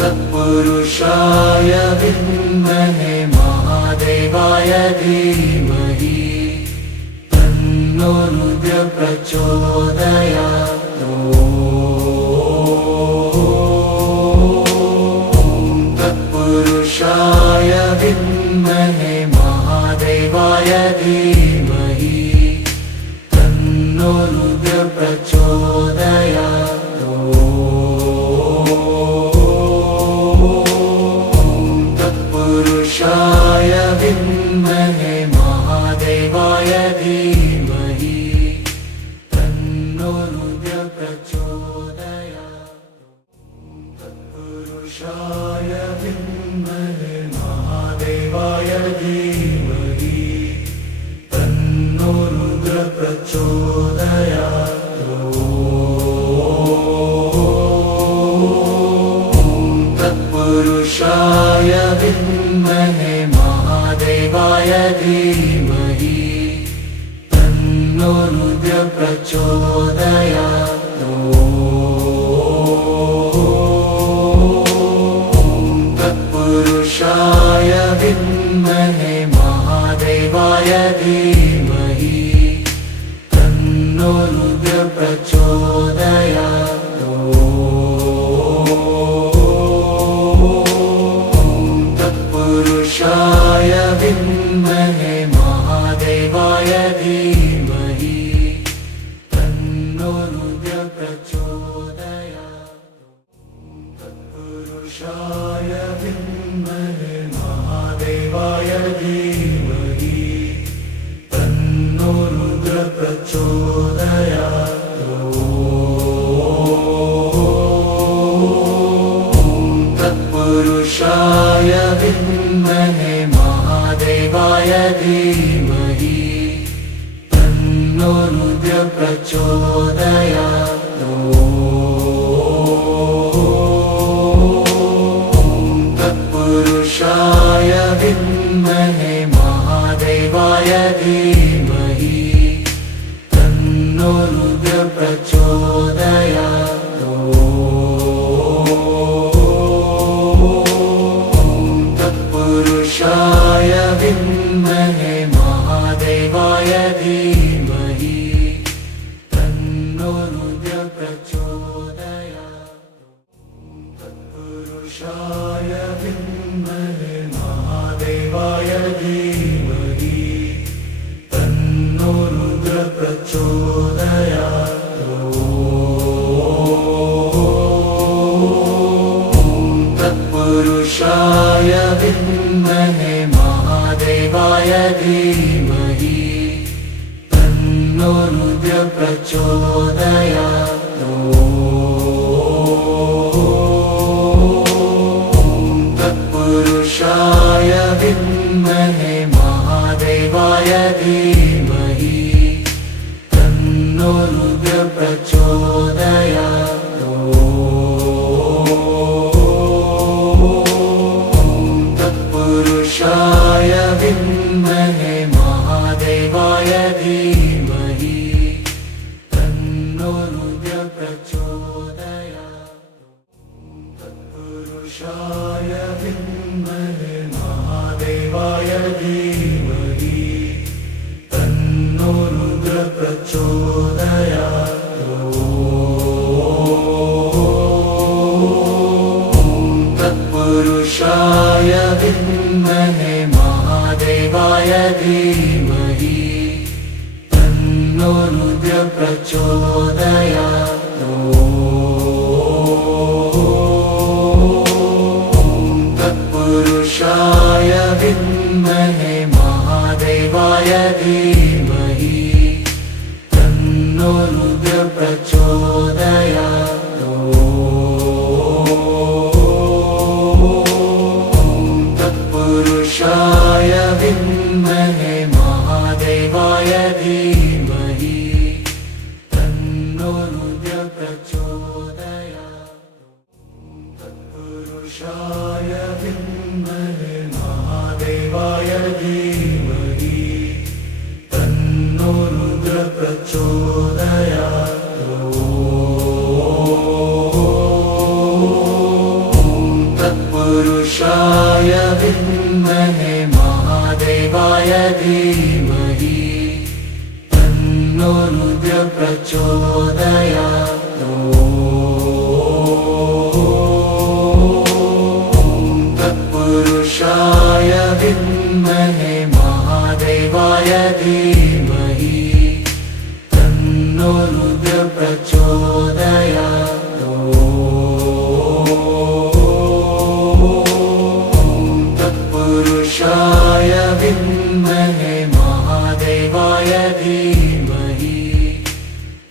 तत्पुरुषाय विद्महे महादेवाय धीमहि तन्नो रुद्र प्रचोदयात्। तत्पुरुषाय विद्महे महादेवाय धीमहि तन्नो रुद्र प्रचोदयात्। तत्पुरुषाय विद्महे महादेवाय धीमहि तन्नो रुद्र प्रचोदयात्। तत्पुरुषाय विद्महे महादेवाय धीमहि तन्नो रुद्र प्रचोदयात्। तत्पुरुषाय विद्महे महादेवाय धीमहि तन्नो रुद्र प्रचोदयात्। तत्पुरुषाय विद्महे महादेवाय धीमहि तन्नो रुद्र प्रचोदयात्। तत्पुरुषाय विद्महे महादेवाय धीमहि तन्नो रुद्र प्रचोदयात्। तत्पुरुषाय विद्महे महादेवाय धीमहि तन्नो रुद्र प्रचोदयात्। तत्पुरुषाय विद्महे महादेवाय धीमहि तन्नो रुद्र प्रचोदयात्। तत्पुरुषाय विद्महे महादेवाय धीमहि तन्नो रुद्र प्रचोदयात्। तत्पुरुषाय विद्महे महादेवाय धीमहि तन्नो रुद्र प्रचोदयात्। तत्पुरुषाय विद्महे महादेवाय धीमहि तन्नो रुद्र प्रचोदयात्। तत्पुरुषाय विद्महे महादेवाय धीमहि तन्नो रुद्र प्रचोदयात्। तत्पुरुषाय विद्महे महादेवाय धीमहि तन्नो रुद्र प्रचोदयात्। तत्पुरुषाय विद्महे महादेवाय धीमहि तन्नो रुद्र प्रचोदयात्। तत्पुरुषाय विद्महे महादेवाय धीमहि तन्नो रुद्र प्रचोदयात्। तत्पुरुषाय विद्महे महादेवाय धीमहि तन्नो रुद्र प्रचोदयात्। तत्पुरुषाय विद्महे तत्पुरुषाय विद्महे महादेवाय धीमहि तन्नो रुद्र प्रचोदयात्। तत्पुरुषाय विद्महे महादेवाय धीमहि तन्नो रुद्र प्रचोदयात्। तत्पुरुषाय विद्महे महादेवाय धीमहि तन्नो रुद्र प्रचोदयात्। तत्पुरुषाय विद्महे महादेवाय धीमहि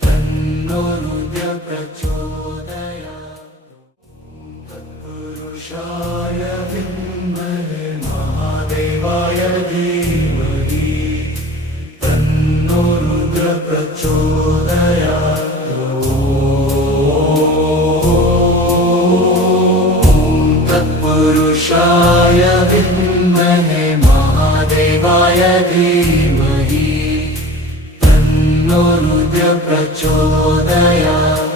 तन्नो रुद्र प्रचोदयात्। तत्पुरुषाय विद्महे महादेवाय धीमहि तन्नो रुद्र प्रचोदयात्। तत्पुरुषाय विद्महे महादेवाय धीमहि तन्नो रुद्र प्रचोदयात्।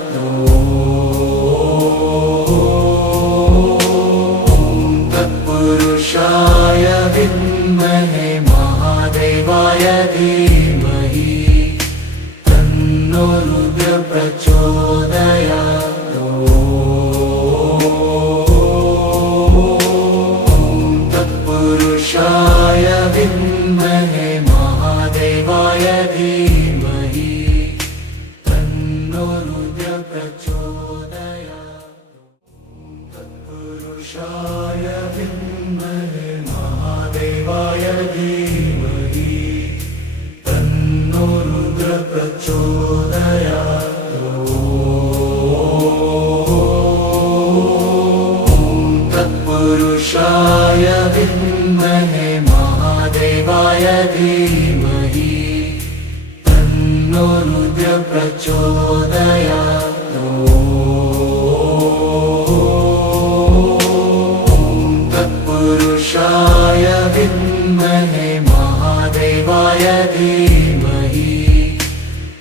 तत्पुरुषाय विद्महे महादेवाय धीमहि तन्नो रुद्र प्रचोदयात्। तत्पुरुषाय विद्महे महादेवाय धीमहि तन्नो रुद्र प्रचोदयात्। तत्पुरुषाय विद्महे महादेवाय धीमहि तन्नो रुद्र प्रचोदयात्। तत्पुरुषाय विद्महे महादेवाय धीमहि तन्नो रुद्र प्रचोदयात्। तत्पुरुषाय विद्महे महादेवाय धीमहि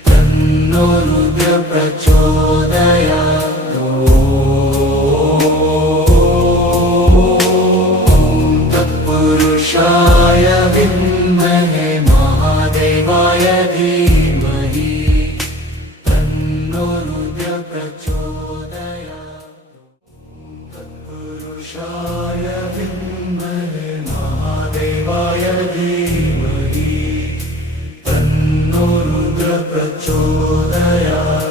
तन्नो रुद्र प्रचोदयात्। तत्पुरुषाय विद्महे महादेवाय धीमहि तन्नो रुद्र प्रचोदयात्। तत्पुरुषाय विद्महे महादेवाय धीमहि तन्नो रुद्र प्रचोदयात्।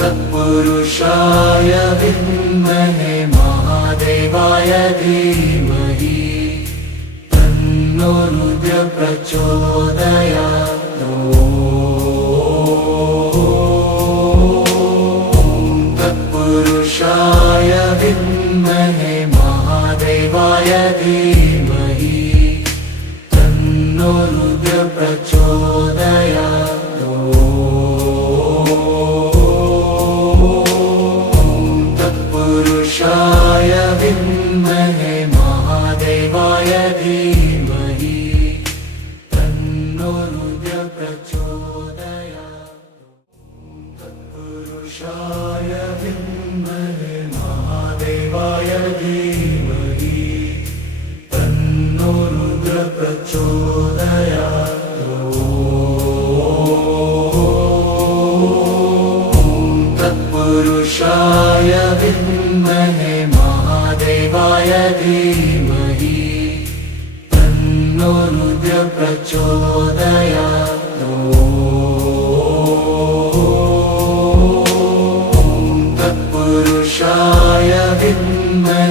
तत्पुरुषाय विद्महे महादेवाय धीमहि तन्नो रुद्र प्रचोदयात्। तत्पुरुषाय विद्महे महादेवाय धीमहि तन्नो रुद्र प्रचोदयात्। तत्पुरुषाय विद्महे महादेवाय धीमहि तन्नो रुद्र प्रचोदयात्। तत्पुरुषाय विद्महे महादेवाय धीमहि तन्नो रुद्र प्रचोदयात्। तत्पुरुषाय विद्महे महादेवाय धीमहि तन्नो रुद्र प्रचोदयात्। तत्पुरुषाय विद्महे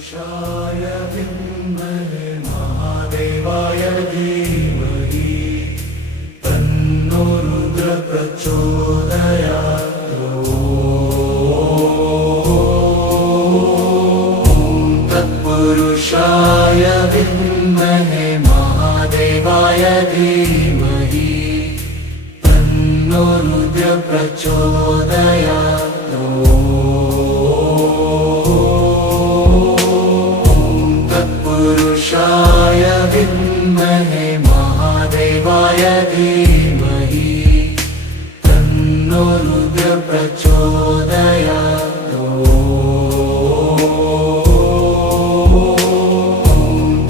तत्पुरुषाय विद्महे महादेवाय धीमहि तन्नो रुद्र प्रचोदयात्। तत्पुरुषाय विद्महे महादेवाय धीमहि तन्नो रुद्र प्रचोदयात्। तत्पुरुषाय विद्महे महादेवाय धीमहि तन्नो रुद्र प्रचोदयात्।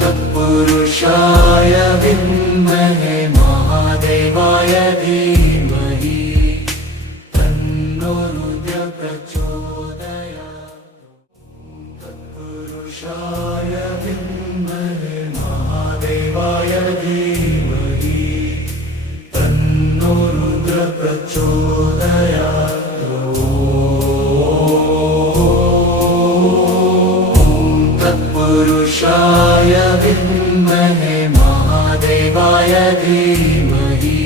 तत्पुरुषाय विद्महे महादेवाय धीमहि तन्नो रुद्र प्रचोदयात्। तत्पुरुषाय विद्महे महादेवाय धीमहि तन्नो रुद्र प्रचोदयात्। तत्पुरुषाय विद्महे महादेवाय धीमहि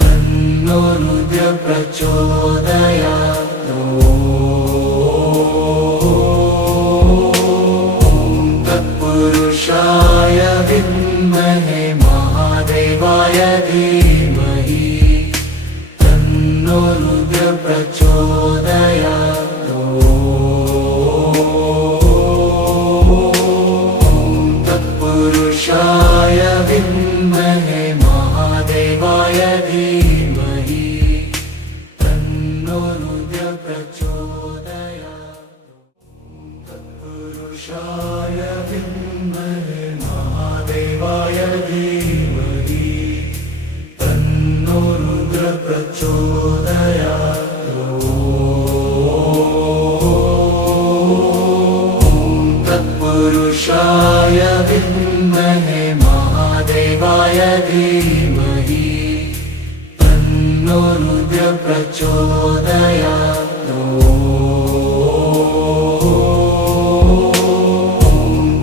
तन्नो रुद्र प्रचोदयात्। तत्पुरुषाय विद्महे महादेवाय धीमहि तन्नो रुद्र प्रचोदयात्। तत्पुरुषाय विद्महे महादेवाय धीमहि तन्नो रुद्र प्रचोदयात्। तत्पुरुषाय विद्महे महादेवाय धीमहि तन्नो रुद्र प्रचोदयात्। तत्पुरुषाय विद्महे महादेवाय धीमहि तन्नो रुद्र प्रचोदयात्।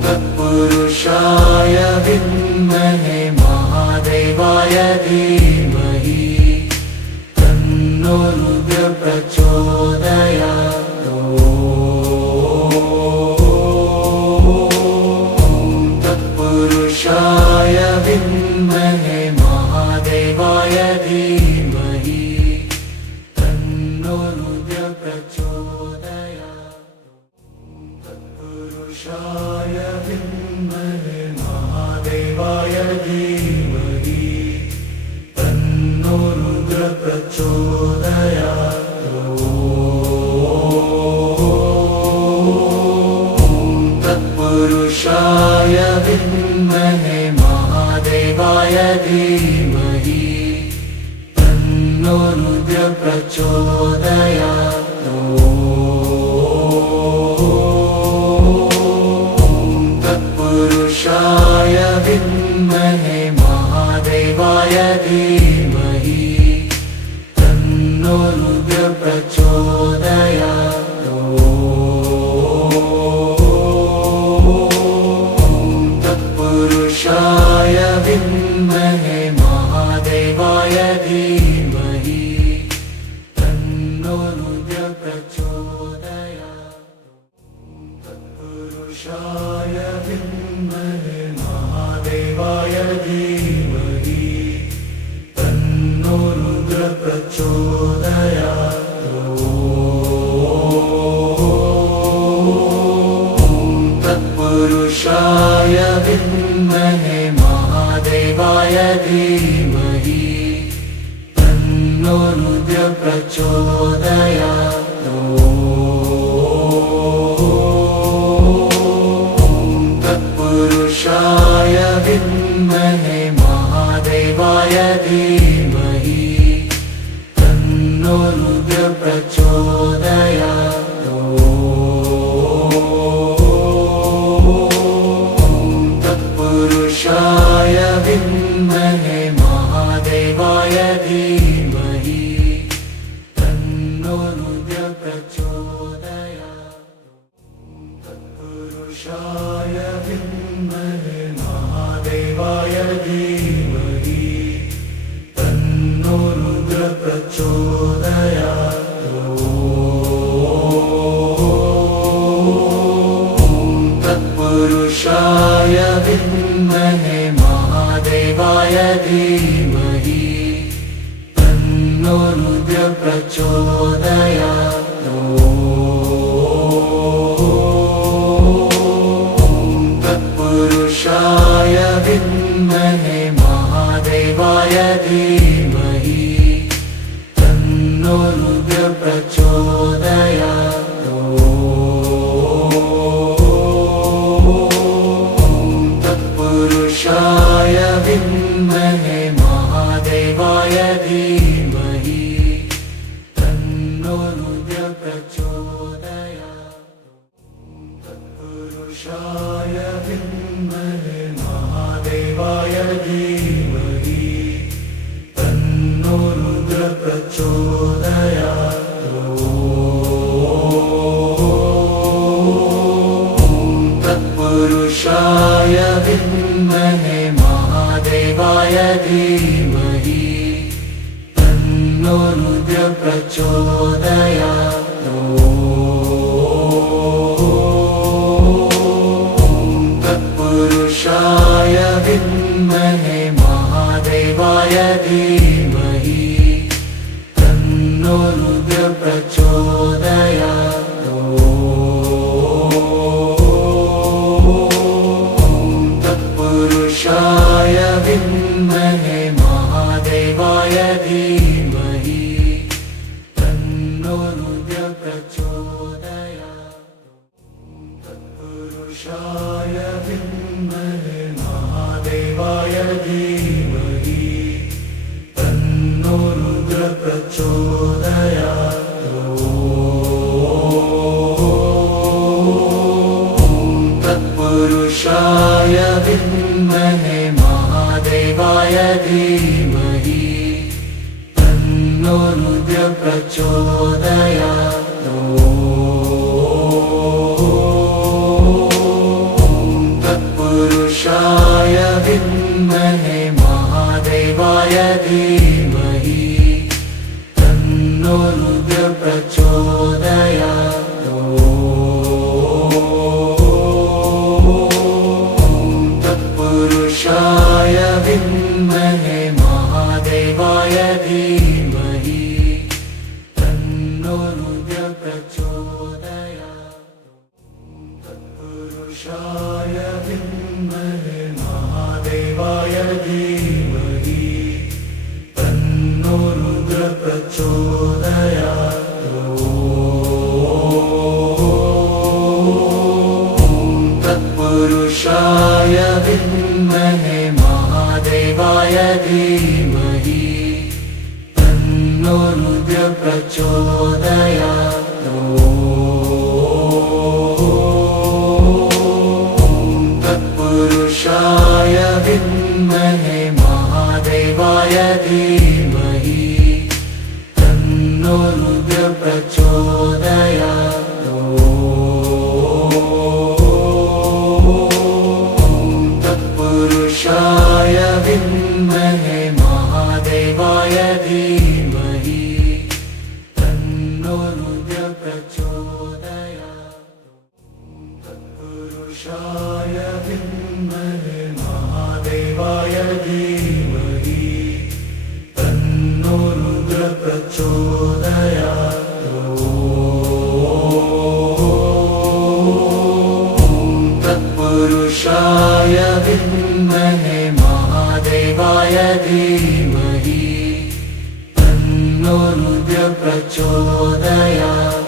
तत्पुरुषाय विद्महे महादेवाय धीमहि तन्नो रुद्र प्रचोदयात्। तत्पुरुषाय विद्महे महादेवाय धीमहि तन्नो रुद्र प्रचोदयात्। तत्पुरुषाय विद्महे महादेवाय धीमहि तन्नो रुद्र प्रचोदयात्। तत्पुरुषाय विद्महे महादेवाय धीमहि तन्नो रुद्र प्रचोदयात्। तत्पुरुषाय विद्महे महादेवाय धीमहि तन्नो रुद्र प्रचोदयात्। तत्पुरुषाय विद्महे महादेवाय धीमहि तन्नो रुद्र प्रचोदयात्। तत्पुरुषाय विद्महे महादेवाय धीमहि तन्नो रुद्र प्रचोदयात्। तत्पुरुषाय विद्महे महादेवाय धीमहि तन्नो रुद्र प्रचोदयात्। तत्पुरुषाय विद्महे तत्पुरुषाय विद्महे महादेवाय धीमहि तन्नो रुद्र प्रचोदयात्। तत्पुरुषाय विद्महे महादेवाय धीमहि तन्नो रुद्र प्रचोदयात्। तत्पुरुषाय विद्महे महादेवाय धीमहि तन्नो रुद्र प्रचोदयात्। तत्पुरुषाय विद्महे महादेवाय धीमहि तन्नो रुद्र प्रचोदयात्। तत्पुरुषाय विद्महे महादेवाय धीमहि तन्नो रुद्र प्रचोदयात्। तत्पुरुषाय विद्महे महादेवाय धीमहि तन्नो रुद्र प्रचोदयात्। तत्पुरुषाय विद्महे महादेवाय धीमहि तन्नो रुद्र प्रचोदयात्। तत्पुरुषाय विद्महे महादेवाय धीमहि तन्नो रुद्र प्रचोदयात्। तत्पुरुषाय विद्महे महादेवाय धीमहि तन्नो रुद्र प्रचोदयात्। तत्पुरुषाय विद्महे महादेवाय धीमहि तन्नो रुद्र प्रचोदयात्। तत्पुरुषाय विद्महे महादेवाय धीमहि तन्नो रुद्र प्रचोदयात्। तत्पुरुषाय विद्महे महादेवाय धीमहि तन्नो रुद्र प्रचोदयात्। तत्पुरुषाय विद्महे महादेवाय धीमहि तन्नो रुद्र प्रचोदयात्। तत्पुरुषाय विद्महे महादेवाय धीमहि तन्नो रुद्र प्रचोदयात्। तत्पुरुषाय विद्महे महादेवाय धीमहि तन्नो रुद्र प्रचोदयात्। तत्पुरुषाय विद्महे महादेवाय धीमहि तन्नो रुद्र प्रचोदयात्। तत्पुरुषाय विद्महे महादेवाय धीमहि तन्नो रुद्र प्रचोदयात्। तत्पुरुषाय विद्महे महादेवाय धीमहि तन्नो रुद्र प्रचोदयात्।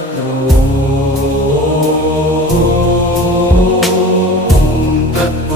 तत्पुरुषाय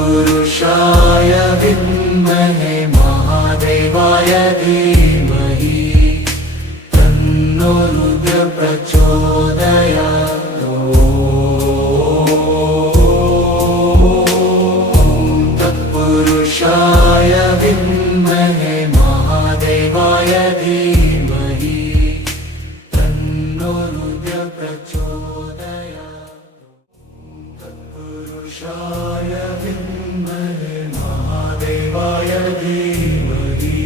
तत्पुरुषाय विद्महे महादेवाय धीमहि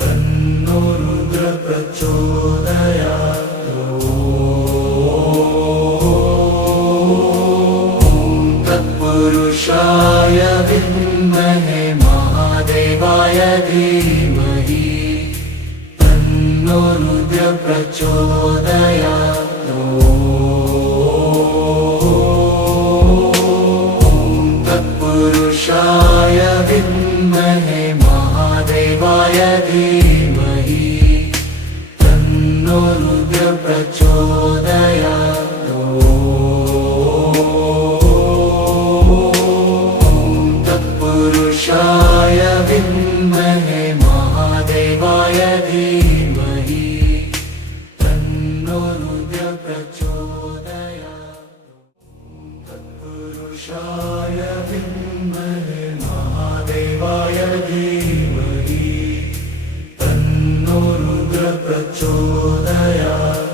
तन्नो रुद्र प्रचोदयात्। तत्पुरुषाय विद्महे महादेवाय धीमहि तन्नो रुद्र प्रचोदयात्। तत्पुरुषाय विद्महे महादेवाय धीमहि तन्नो रुद्र प्रचोदयात्। तत्पुरुषाय विद्महे महादेवाय धीमहि तन्नो रुद्र प्रचोदयात्। तत्पुरुषाय विद्महे महादेवाय धीमहि तन्नो रुद्र प्रचोदयात्।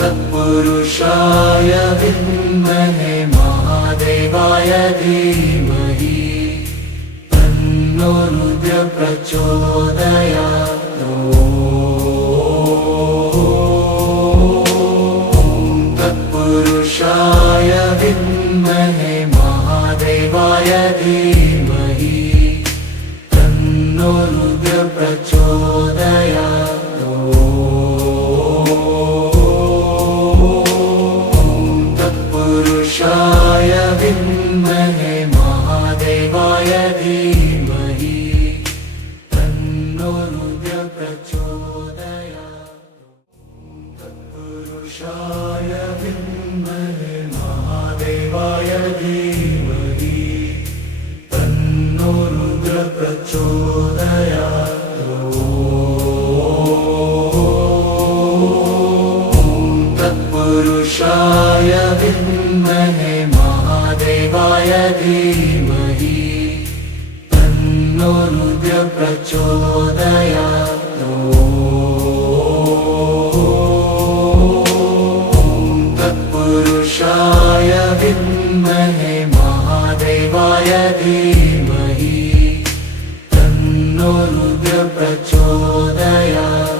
तत्पुरुषाय विद्महे महादेवाय धीमहि तन्नो रुद्र प्रचोदयात्। तत्पुरुषाय विद्महे महादेवाय धीमहि तन्नो रुद्र प्रचोदयात्। तत्पुरुषाय विद्महे महादेवाय धीमहि तन्नो रुद्र प्रचोदयात्। तत्पुरुषाय विद्महे महादेवाय धीमहि तन्नो रुद्र प्रचोदयात्। तत्पुरुषाय विद्महे महादेवाय धीमहि तन्नो रुद्र प्रचोदयात्। तत्पुरुषाय विद्महे महादेवाय धीमहि तन्नो रुद्र प्रचोदयात्।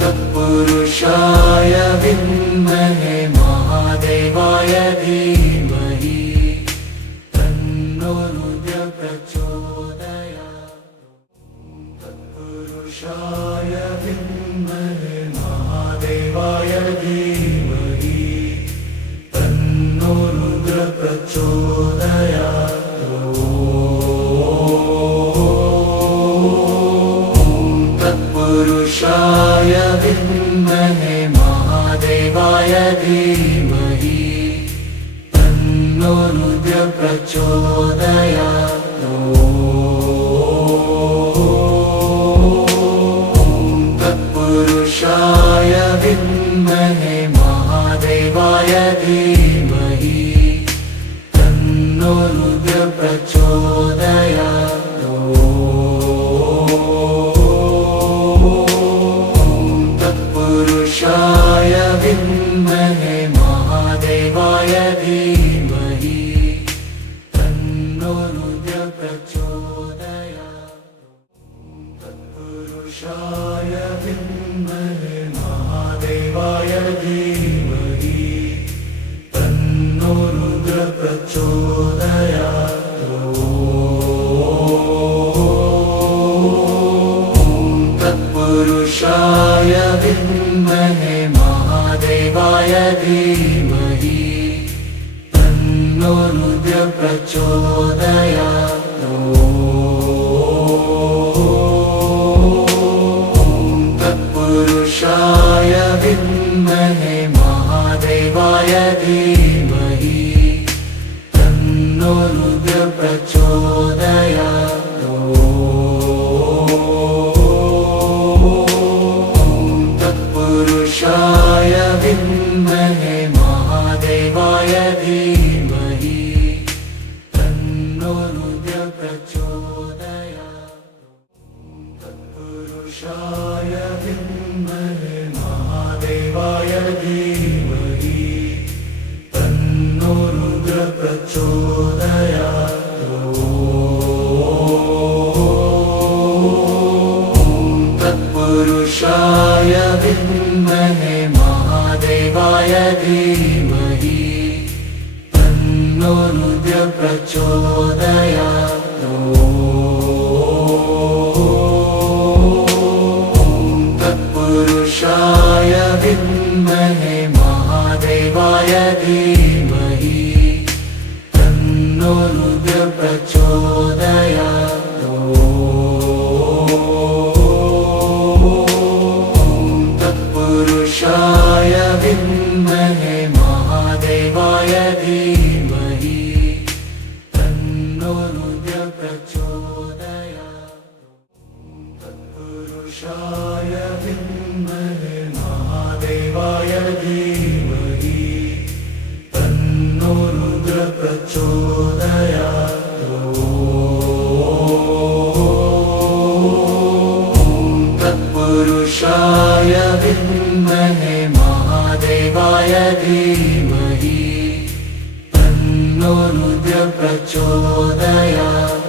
तत्पुरुषाय विद्महे महादेवाय धीमहि तन्नो रुद्र प्रचोदयात्। तत्पुरुषाय विद्महे महादेवाय धीमहि तन्नो रुद्र प्रचोदयात्। तत्पुरुषाय विद्महे महादेवाय धीमहि तन्नो रुद्र प्रचोदयात्। तत्पुरुषाय विद्महे महादेवाय धीमहि तन्नो रुद्र प्रचोदयात्। तत्पुरुषाय विद्महे महादेवाय धीमहि तन्नो रुद्र प्रचोदयात्। तत्पुरुषाय विद्महे महादेवाय धीमहि तन्नो रुद्र प्रचोदयात्। तत्पुरुषाय विद्महे महादेवाय धीमहि तन्नो रुद्र प्रचोदयात्। तत्पुरुषाय विद्महे महादेवाय धीमहि तन्नो रुद्रः प्रचोदयात्। तत्पुरुषाय विद्महे महादेवाय धीमहि तन्नो रुद्रः प्रचोदयात्। तत्पुरुषाय विद्महे महादेवाय धीमहि तन्नो रुद्रः प्रचोदयात्। तत्पुरुषाय विद्महे महादेवाय धीमहि तन्नो रुद्रः प्रचोदयात्। तत्पुरुषाय विद्महे महादेवाय धीमहि तन्नो रुद्रः प्रचोदयात्। तत्पुरुषाय विद्महे महादेवाय धीमहि तन्नो रुद्रः प्रचोदयात्।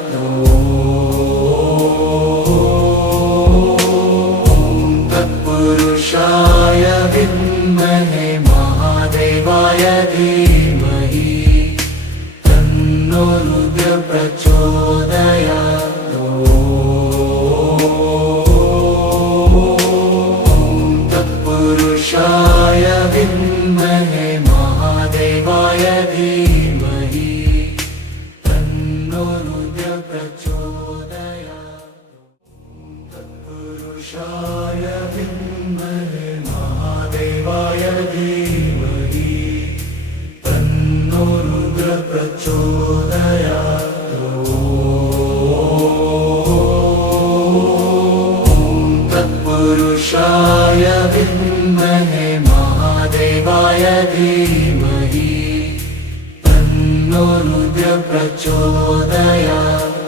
तत्पुरुषाय विद्महे महादेवाय धीमहि तन्नो रुद्रः प्रचोदयात्। तत्पुरुषाय विद्महे महादेवाय धीमहि तन्नो रुद्रः प्रचोदयात्। तत्पुरुषाय विद्महे महादेवाय धीमहि तन्नो रुद्रः प्रचोदयात्। तत्पुरुषाय विद्महे महादेवाय धीमहि तन्नो रुद्रः प्रचोदयात्।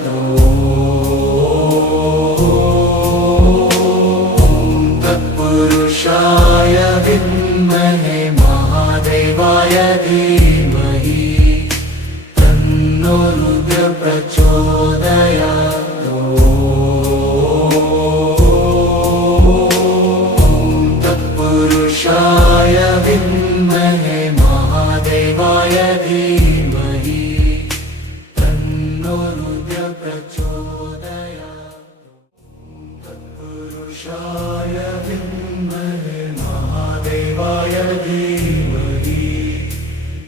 तत्पुरुषाय विद्महे महादेवाय धीमहि तन्नो रुद्रः प्रचोदयात्। तत्पुरुषाय विद्महे महादेवाय धीमहि तन्नो रुद्रः प्रचोदयात्। तत्पुरुषाय विद्महे महादेवाय धीमहि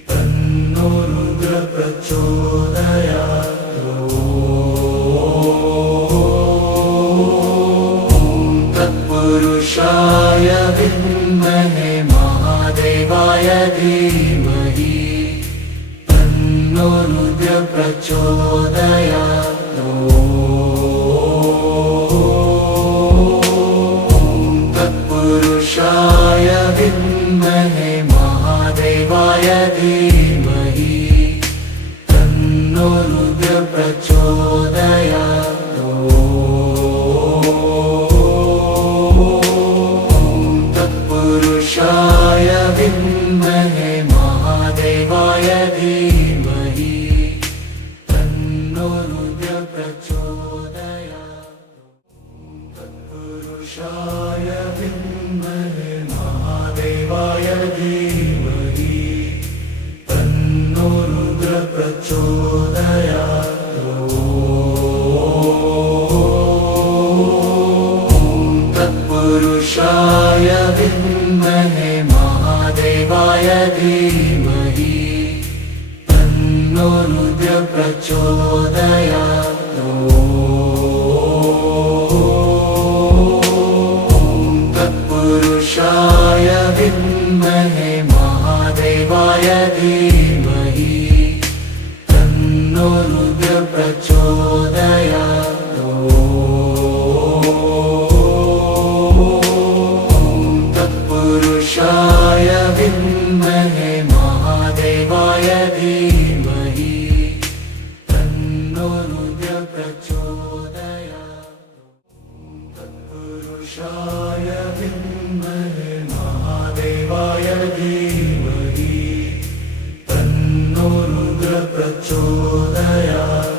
तन्नो रुद्रः प्रचोदयात्। तत्पुरुषाय विद्महे महादेवाय धीमहि तन्नो रुद्रः प्रचोदयात्। तत्पुरुषाय विद्महे महादेवाय धीमहि तन्नो रुद्रः प्रचोदयात्। तत्पुरुषाय विद्महे महादेवाय धीमहि तन्नो रुद्रः प्रचोदयात्। तत्पुरुषाय विद्महे महादेवाय धीमहि तन्नो रुद्रः प्रचोदयात्। तत्पुरुषाय विद्महे महादेवाय धीमहि तन्नो रुद्रः प्रचोदयात्। तत्पुरुषाय विद्महे महादेवाय धीमहि तन्नो रुद्रः प्रचोदयात्।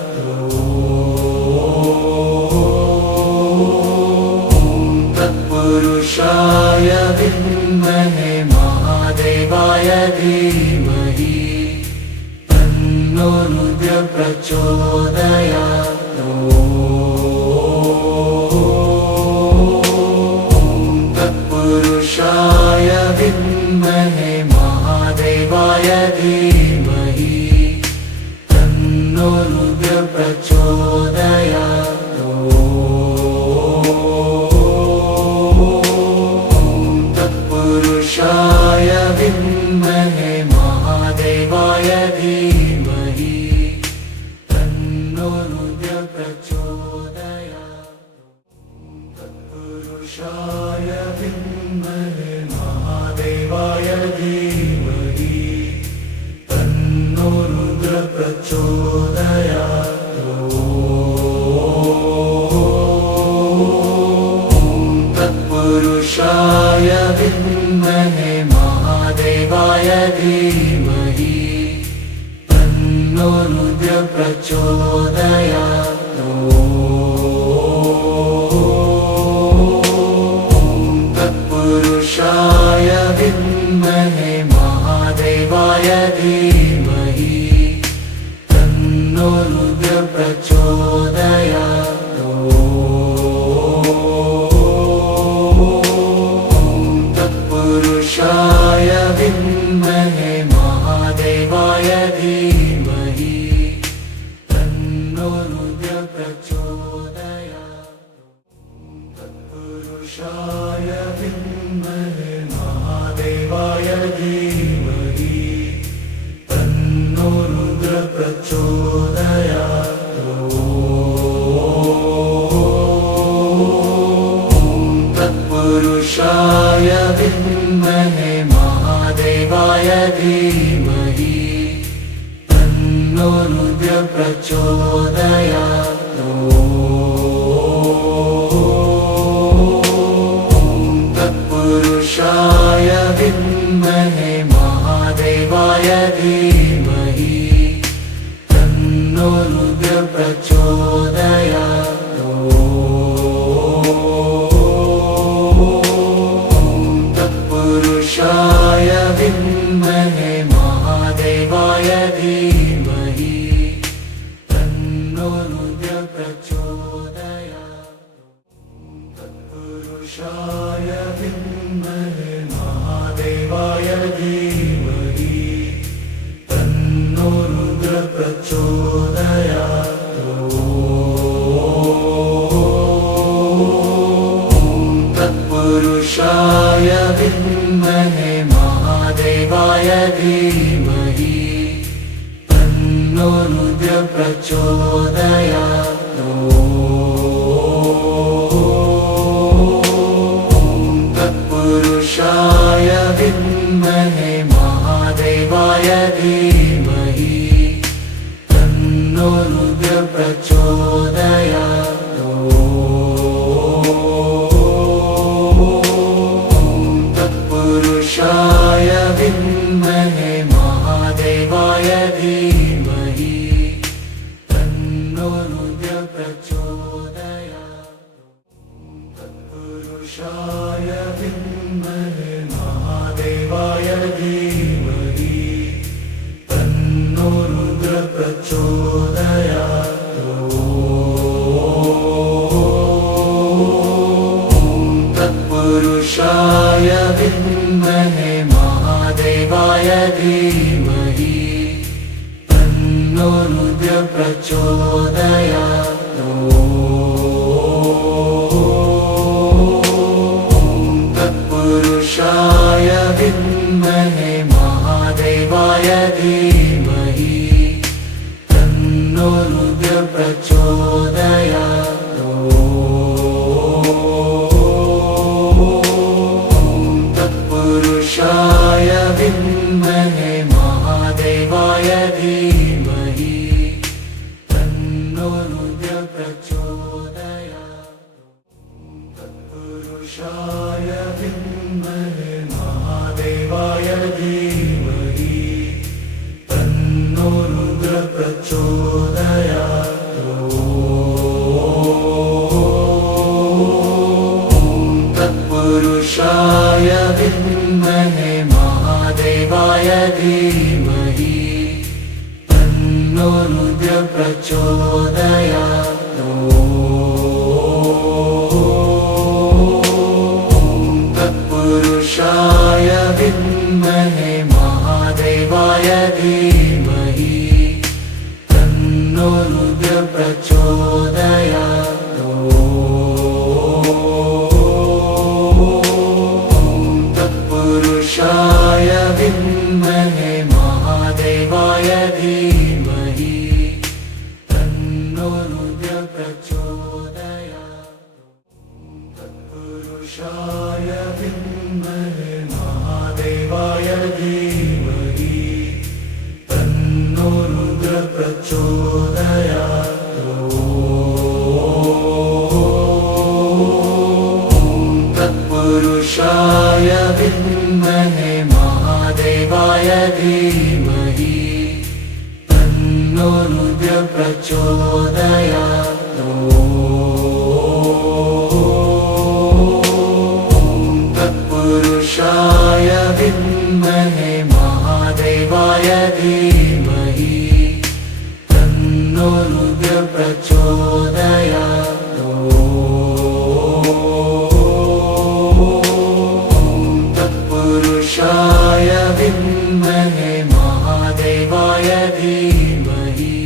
तत्पुरुषाय विद्महे महादेवाय धीमहि तन्नो रुद्रः प्रचोदयात्। तत्पुरुषाय विद्महे महादेवाय धीमहि तन्नो रुद्रः प्रचोदयात्। तत्पुरुषाय विद्महे महादेवाय धीमहि तन्नो रुद्रः प्रचोदयात्। तत्पुरुषाय विद्महे महादेवाय धीमहि तन्नो रुद्रः प्रचोदयात्। तत्पुरुषाय विद्महे महादेवाय धीमहि तन्नो रुद्रः प्रचोदयात्। तत्पुरुषाय विद्महे महादेवाय धीमहि तन्नो रुद्रः प्रचोदयात्। तत्पुरुषाय विद्महे महादेवाय धीमहि तन्नो रुद्रः प्रचोदयात्। तत्पुरुषाय विद्महे महादेवाय धीमहि तन्नो रुद्रः प्रचोदयात्। तत्पुरुषाय विद्महे महादेवाय धीमहि तन्नो रुद्रः प्रचोदयात्। तत्पुरुषाय विद्महे महादेवाय धीमहि तन्नो रुद्रः प्रचोदयात्। तत्पुरुषाय विद्महे महादेवाय धीमहि तन्नो रुद्रः प्रचोदयात्। तत्पुरुषाय विद्महे महादेवाय धीमहि तन्नो रुद्रः प्रचोदयात्। तत्पुरुषाय विद्महे महादेवाय धीमहि तन्नो रुद्रः प्रचोदयात्। तत्पुरुषाय विद्महे महादेवाय धीमहि तन्नो रुद्रः प्रचोदयात्। तत्पुरुषाय विद्महे महादेवाय धीमहि तन्नो रुद्रः प्रचोदयात्। तत्पुरुषाय विद्महे महादेवाय धीमहि तन्नो रुद्रः प्रचोदयात्। तत्पुरुषाय विद्महे महादेवाय धीमहि तन्नो रुद्रः प्रचोदयात्। तत्पुरुषाय तत्पुरुषाय विद्महे महादेवाय धीमहि तन्नो रुद्र प्रचोदयात्। तत्पुरुषाय विद्महे महादेवाय धीमहि तन्नो रुद्र प्रचोदयात्। तत्पुरुषाय विद्महे महादेवाय धीमहि तन्नो रुद्र प्रचोदयात्। तत्पुरुषाय विद्महे महादेवाय धीमहि तन्नो रुद्र प्रचोदयात्। तत्पुरुषाय विद्महे महादेवाय धीमहि तन्नो रुद्र प्रचोदयात्। तत्पुरुषाय विद्महे महादेवाय धीमहि तन्नो रुद्र प्रचोदयात्। तत्पुरुषाय विद्महे महादेवाय धीमहि तन्नो रुद्र प्रचोदयात्। तत्पुरुषाय विद्महे महादेवाय धीमहि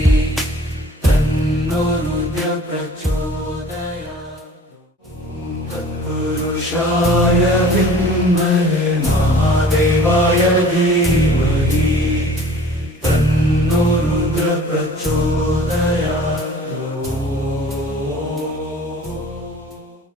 तन्नो रुद्र प्रचोदयात्। तत्पुरुषाय विद्महे